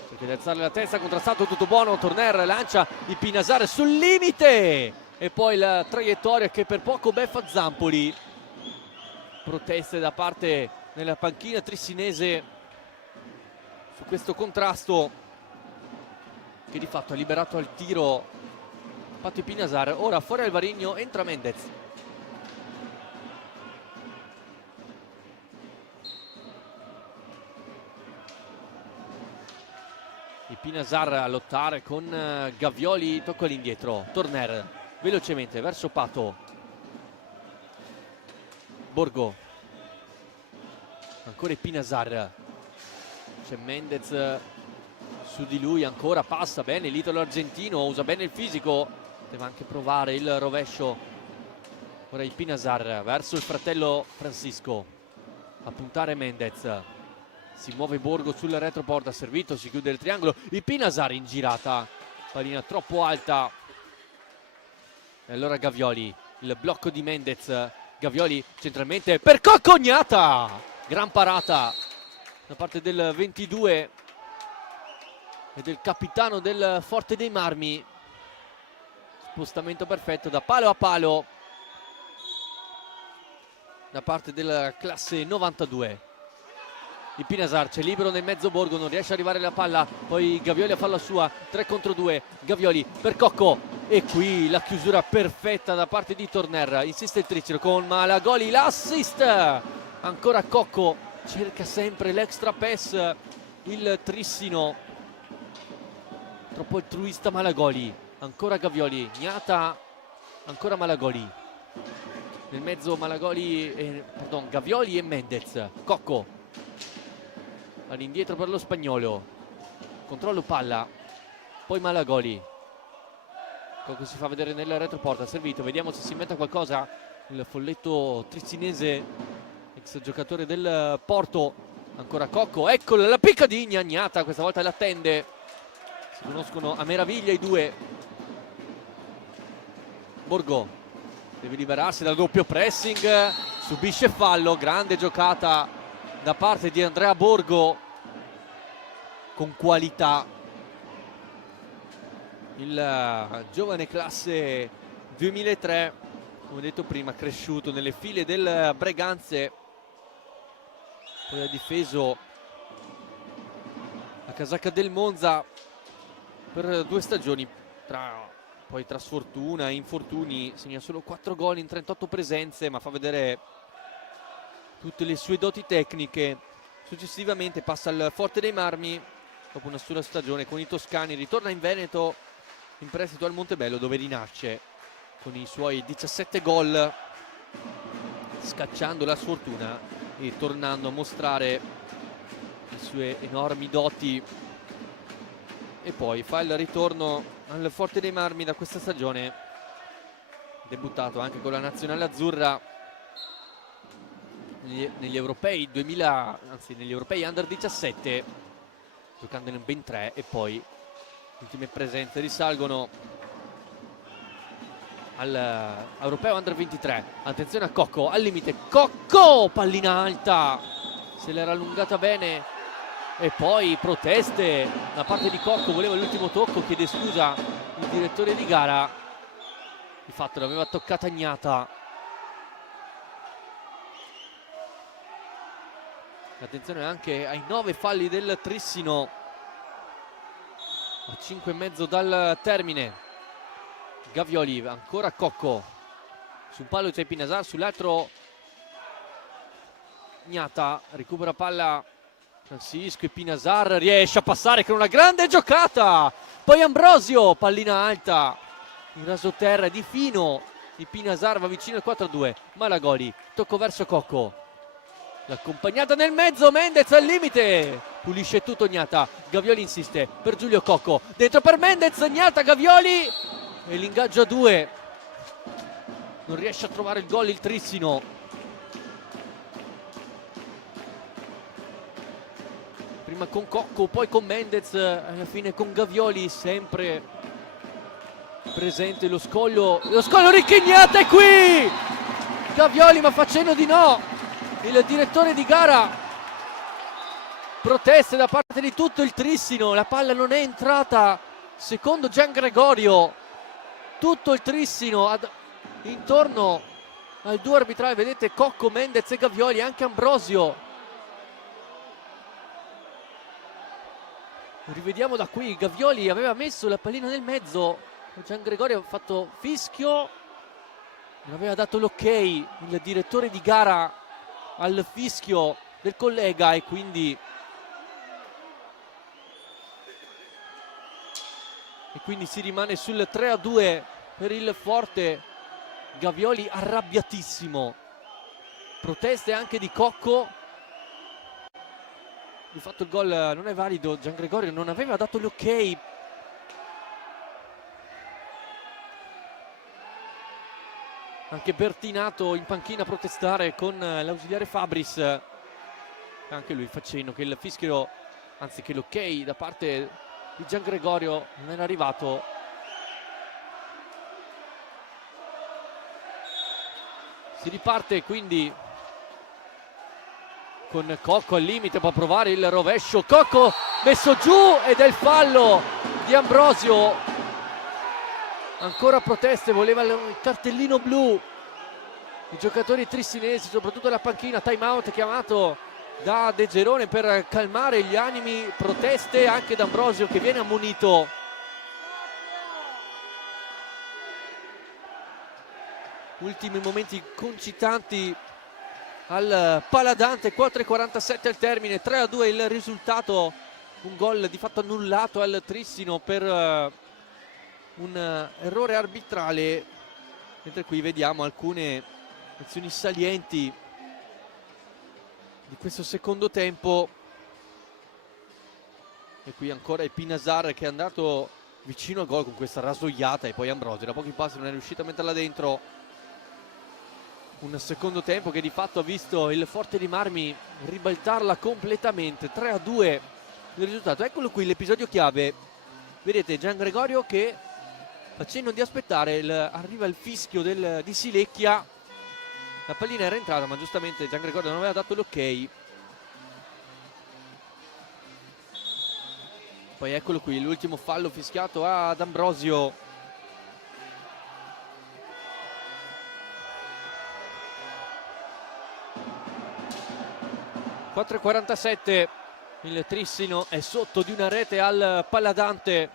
cerca di alzare la testa, contrastato, tutto buono, Torner lancia di Pinasar sul limite e poi la traiettoria che per poco beffa Zampoli, proteste da parte nella panchina trissinese su questo contrasto che di fatto ha liberato al tiro Patti Pinasar. Ora fuori Alvarino, entra Mendez, il Pinasar a lottare con Gavioli, tocca all'indietro, Torner velocemente verso Pato, Borgo, ancora Pinasar, c'è Mendez su di lui, ancora passa bene l'italo argentino, usa bene il fisico, deve anche provare il rovescio, ora il Pinasar verso il fratello Francisco a puntare Mendez, si muove Borgo sul retroporta, servito, si chiude il triangolo, il Pinasar in girata, pallina troppo alta e allora Gavioli, il blocco di Mendez, Gavioli centralmente per Coccognata, gran parata da parte del 22 e del capitano del Forte dei Marmi, Spostamento perfetto da palo a palo da parte della classe 92. Il Pinasar c'è libero nel mezzo borgo, non riesce ad arrivare la palla, poi Gavioli a farla sua, 3 contro 2, Gavioli per Cocco, e qui la chiusura perfetta da parte di Torner. Insiste il Tricino con Malagoli, l'assist, ancora Cocco, cerca sempre l'extra pass il Trissino, troppo altruista Malagoli, ancora Gavioli, Gnata, ancora Malagoli, nel mezzo Gavioli e Mendez, Cocco all'indietro per lo spagnolo, controllo palla, poi Malagoli, Cocco si fa vedere nella retroporta, servito, vediamo se si inventa qualcosa il folletto trizinese, ex giocatore del Porto, ancora Cocco, eccola la picca di Gnata, questa volta l'attende, si conoscono a meraviglia i due. Borgo deve liberarsi dal doppio pressing, subisce fallo, grande giocata da parte di Andrea Borgo, con qualità, il giovane classe 2003, come detto prima, cresciuto nelle file del Breganze, poi ha difeso la casacca del Monza per 2 stagioni, poi tra sfortuna e infortuni segna solo 4 gol in 38 presenze, ma fa vedere tutte le sue doti tecniche. Successivamente passa al Forte dei Marmi, dopo una sola stagione con i toscani, ritorna in Veneto in prestito al Montebello, dove rinasce con i suoi 17 gol, scacciando la sfortuna e tornando a mostrare le sue enormi doti, e poi fa il ritorno al Forte dei Marmi da questa stagione, debuttato anche con la nazionale azzurra negli europei negli europei under 17, giocandone ben 3, e poi le ultime presenze risalgono all'europeo under 23. Attenzione a Cocco, al limite Cocco, pallina alta, se l'era allungata bene, e poi proteste da parte di Cocco, voleva l'ultimo tocco, chiede scusa il direttore di gara, di fatto l'aveva toccata Gnata. Attenzione anche ai 9 falli del Trissino, a 5,5 dal termine. Gavioli, ancora Cocco, sul palo c'è Pinasar, sull'altro Gnata, recupera palla Francisco, e Pinasar riesce a passare con una grande giocata, poi Ambrosio, pallina alta in rasoterra di fino di Pinasar, va vicino al 4-2, Malagoli, tocco verso Cocco, l'accompagnata nel mezzo, Mendez al limite, pulisce tutto Gnata, Gavioli insiste per Giulio Cocco, dentro per Mendez, Gnata, Gavioli, e l'ingaggio a 2, non riesce a trovare il gol il Trissino. Prima con Cocco, poi con Mendez, alla fine con Gavioli, sempre presente lo scoglio Gnata è qui, Gavioli ma facendo di no, il direttore di gara, proteste da parte di tutto il Trissino, la palla non è entrata, secondo Gian Gregorio, tutto il Trissino intorno al duo arbitrale, vedete Cocco, Mendez e Gavioli, anche Ambrosio. Rivediamo da qui, Gavioli aveva messo la pallina nel mezzo, Gian Gregorio ha fatto fischio, non aveva dato l'ok il direttore di gara al fischio del collega, e quindi si rimane sul 3-2 per il Forte. Gavioli arrabbiatissimo, proteste anche di Cocco, di fatto il gol non è valido, Gian Gregorio non aveva dato l'ok. Anche Bertinato in panchina a protestare con l'ausiliare Fabris, anche lui facendo che il fischio, anzi che l'ok da parte di Gian Gregorio non era arrivato. Si riparte quindi con Cocco al limite, può provare il rovescio, Cocco messo giù, ed è il fallo di Ambrosio. ancora proteste, voleva il cartellino blu. I giocatori tristinesi, soprattutto la panchina, time out chiamato da De Gerone per calmare gli animi, proteste anche D'Ambrosio che viene ammonito. Ultimi momenti concitanti al Paladante, 4:47 al termine, 3-2 il risultato, un gol di fatto annullato al Trissino per un errore arbitrale, mentre qui vediamo alcune azioni salienti di questo secondo tempo. E qui ancora il Pinasar che è andato vicino al gol con questa rasoiata, e poi Ambrosio da pochi passi non è riuscito a metterla dentro. Un secondo tempo che di fatto ha visto il Forte dei Marmi ribaltarla completamente, 3-2 il risultato. Eccolo qui l'episodio chiave, vedete Gian Gregorio che facendo di aspettare arriva il fischio di Silecchia, la pallina era entrata ma giustamente Gian Gregorio non aveva dato l'ok. Poi eccolo qui l'ultimo fallo fischiato ad Ambrosio. (4:47) il Trissino è sotto di una rete al Paladante.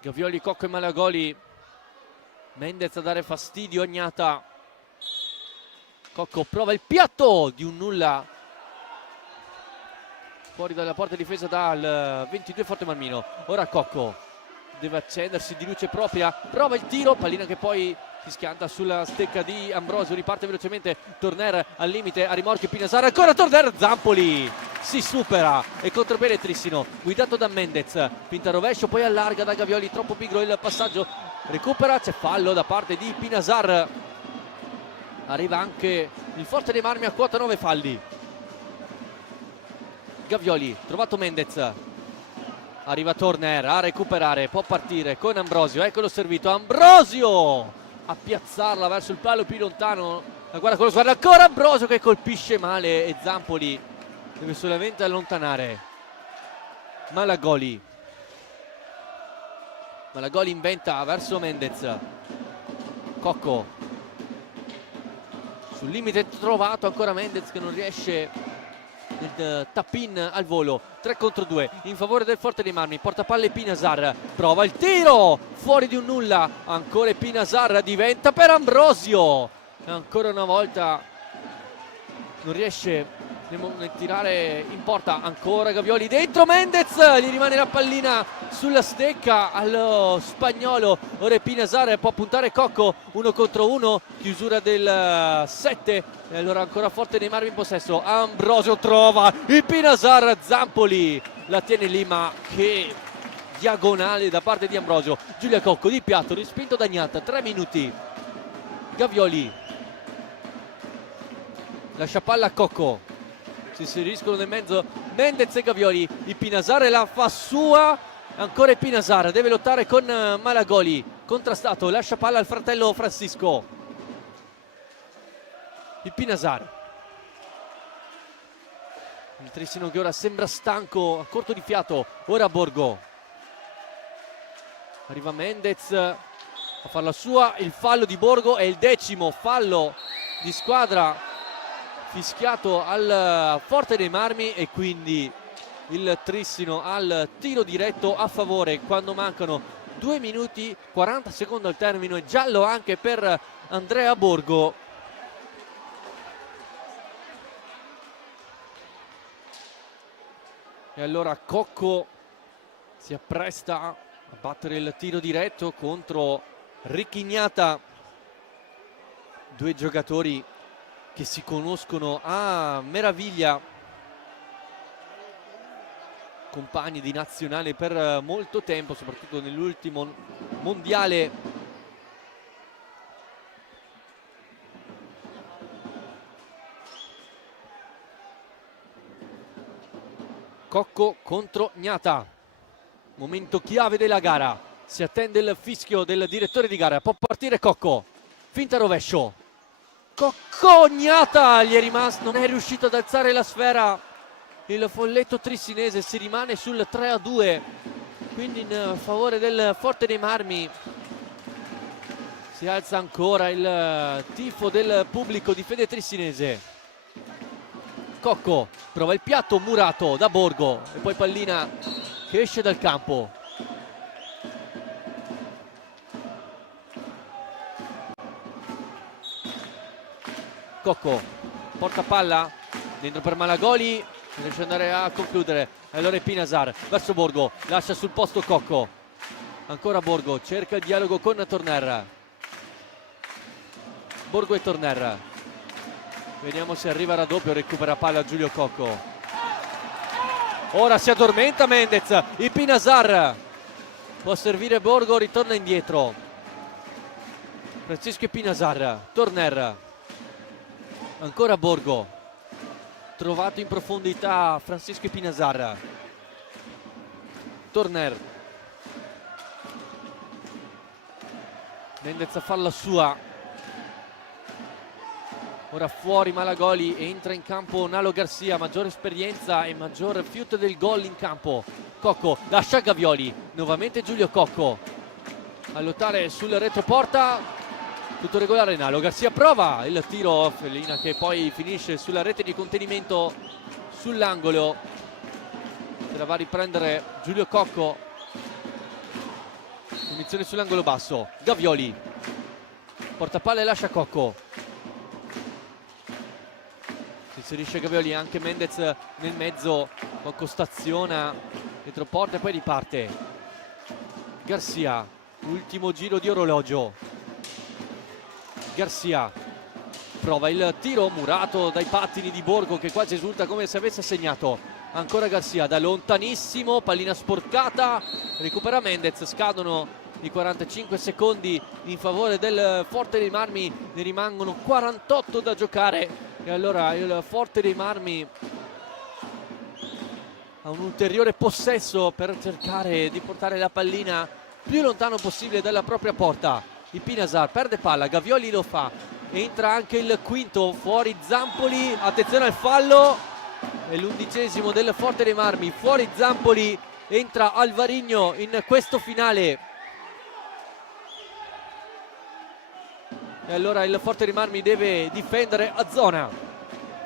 Gavioli, Cocco e Malagoli. Mendez a dare fastidio a Gnata. Cocco prova il piatto di un nulla fuori dalla porta difesa dal 22 Forte Marmino. Ora Cocco deve accendersi di luce propria, prova il tiro, pallina che poi si schianta sulla stecca di Ambrosio, riparte velocemente Torner al limite, a rimorchio Pinasar, ancora Torner, Zampoli si supera e contropiede Trissino, guidato da Mendez, pinta rovescio, poi allarga da Gavioli, troppo pigro il passaggio, recupera, c'è fallo da parte di Pinasar. Arriva anche il Forte dei Marmi a quota 9 falli. Gavioli, trovato Mendez, arriva Torner a recuperare, può partire con Ambrosio, eccolo servito, Ambrosio a piazzarla verso il palo più lontano, la guarda con lo sguardo, ancora Ambrosio che colpisce male e Zampoli deve solamente allontanare. Malagoli inventa verso Mendez, Cocco sul limite trovato, ancora Mendez che non riesce il tap-in al volo, 3 contro 2 in favore del Forte dei Marmi, portapalle Pinasar, prova il tiro fuori di un nulla, ancora Pinasar, diventa per Ambrosio, ancora una volta non riesce a tirare in porta, ancora Gavioli dentro, Mendez, gli rimane la pallina sulla stecca allo spagnolo, ora Pinasar può puntare Cocco, 1 contro 1, chiusura del 7, e allora ancora Forte dei Marmi in possesso, Ambrosio trova il Pinasar, Zampoli la tiene lì ma che diagonale da parte di Ambrosio, Giulia Cocco di piatto, respinto da Gnata, 3 minuti, Gavioli lascia palla a Cocco, si inseriscono nel mezzo Mendez e Gavioli, il Pinasar la fa sua, ancora il Pinasar deve lottare con Malagoli, contrastato, lascia palla al fratello Francisco, il Pinasar, il Trissino che ora sembra stanco, a corto di fiato, ora Borgo, arriva Mendez a fare la sua, il fallo di Borgo è il 10° fallo di squadra fischiato al Forte dei Marmi e quindi il Trissino al tiro diretto a favore quando mancano 2 minuti 40 secondi al termine, e giallo anche per Andrea Borgo. E allora Cocco si appresta a battere il tiro diretto contro Ricky Gnata, due giocatori che si conoscono a meraviglia, compagni di nazionale per molto tempo, soprattutto nell'ultimo mondiale. Cocco contro Gnata, momento chiave della gara, si attende il fischio del direttore di gara, può partire Cocco, finta rovescio, Cocco, Gnata gli è rimasto, non è riuscito ad alzare la sfera il folletto trissinese, si rimane sul 3-2, quindi in favore del Forte dei Marmi. Si alza ancora il tifo del pubblico di Fede Trissinese. Cocco prova il piatto, murato da Borgo e poi pallina che esce dal campo. Cocco porta palla dentro per Malagoli, non riesce ad andare a concludere. Allora è Pinasar verso Borgo, lascia sul posto Cocco, ancora Borgo, cerca il dialogo con Torner. Borgo e Torner, vediamo se arriva a raddoppio, recupera palla Giulio Cocco. Ora si addormenta Mendez, il Pinasar può servire Borgo, ritorna indietro Francisco Pinasar. Torner, ancora Borgo, trovato in profondità Francisco Pinasar. Torner, Mendez a farla sua. Ora fuori Malagoli, entra in campo Nalo Garcia, maggiore esperienza e maggior fiuto del gol in campo. Cocco lascia Gavioli, nuovamente Giulio Cocco a lottare sul retroporta, tutto regolare. Nalo Garcia prova il tiro, Fellina che poi finisce sulla rete di contenimento sull'angolo. Se la va a riprendere Giulio Cocco, punizione sull'angolo basso. Gavioli porta palla e lascia Cocco. Si inserisce Gavioli, anche Mendez nel mezzo, Cocco staziona dietro porta e poi riparte. Garcia, ultimo giro di orologio. Garcia prova il tiro, murato dai pattini di Borgo che quasi esulta come se avesse segnato. Ancora Garcia da lontanissimo, pallina sporcata, recupera Mendez, scadono i 45 secondi in favore del Forte dei Marmi, ne rimangono 48 da giocare. E allora il Forte dei Marmi ha un ulteriore possesso per cercare di portare la pallina più lontano possibile dalla propria porta. Il Pinasar perde palla, Gavioli lo fa, entra anche il quinto, fuori Zampoli, attenzione al fallo, è l'11° del Forte dei Marmi, fuori Zampoli, entra Alvarigno in questo finale. E allora il Forte dei Marmi deve difendere a zona.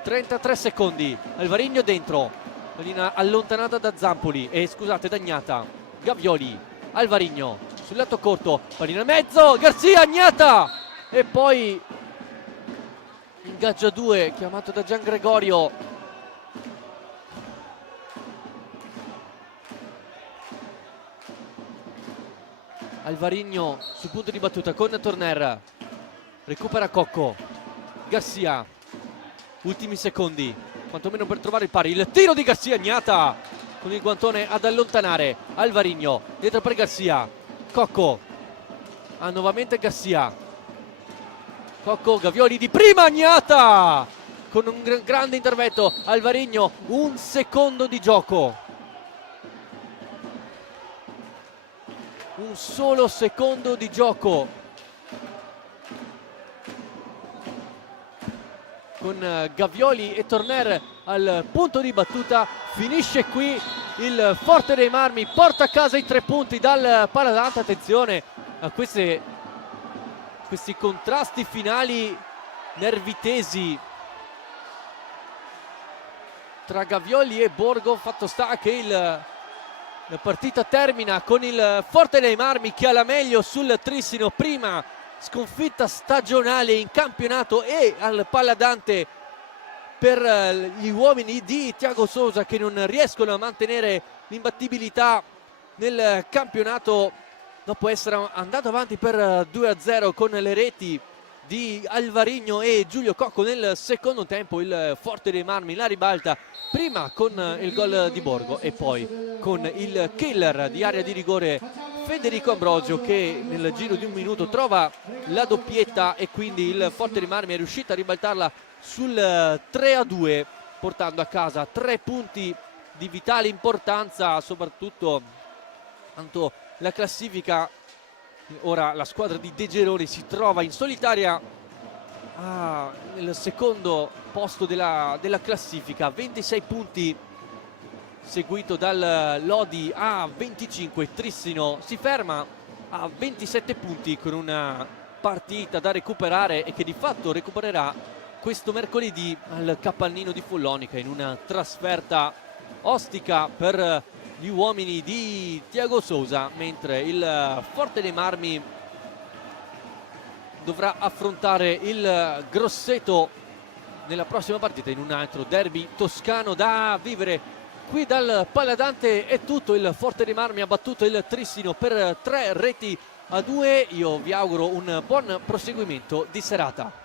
33 secondi, Alvarigno dentro, pallina allontanata da Zampoli, scusate, Dagnata. Gavioli, Alvarigno sul lato corto, pallina in mezzo, Garcia, Agnata e poi ingaggia 2 chiamato da Gian Gregorio. Alvarigno sul punto di battuta con Torner, recupera Cocco. Garcia, ultimi secondi quantomeno per trovare il pari, il tiro di Garcia, Agnata con il guantone ad allontanare. Alvarigno dietro per Garcia, Cocco nuovamente Garcia, Cocco, Gavioli di prima, Agnata con un grande intervento. Alvarigno, un secondo di gioco, un solo secondo di gioco con Gavioli e Torner al punto di battuta. Finisce qui il Forte dei Marmi, porta a casa i 3 punti dal Paladante. Attenzione a questi contrasti finali nervitesi tra Gavioli e Borgo. Fatto sta che la partita termina con il Forte dei Marmi che ha la meglio sul Trissino, prima sconfitta stagionale in campionato, e al Paladante per gli uomini di Thiago Sousa che non riescono a mantenere l'imbattibilità nel campionato dopo essere andato avanti per 2-0 con le reti di Alvarigno e Giulio Cocco nel secondo tempo. Il Forte dei Marmi la ribalta prima con il gol di Borgo e poi con il killer di area di rigore Federico Ambrosio che nel giro di un minuto trova la doppietta, e quindi il Forte dei Marmi è riuscito a ribaltarla sul 3-2 portando a casa 3 punti di vitale importanza, soprattutto tanto la classifica. Ora la squadra di De Geroni si trova in solitaria nel secondo posto della classifica, 26 punti seguito dal Lodi a 25. Trissino si ferma a 27 punti con una partita da recuperare e che di fatto recupererà questo mercoledì al Capannino di Follonica in una trasferta ostica per gli uomini di Thiago Sousa, mentre il Forte dei Marmi dovrà affrontare il Grosseto nella prossima partita in un altro derby toscano da vivere. Qui dal Paladante è tutto. Il Forte dei Marmi ha battuto il Trissino per 3-2. Io vi auguro un buon proseguimento di serata.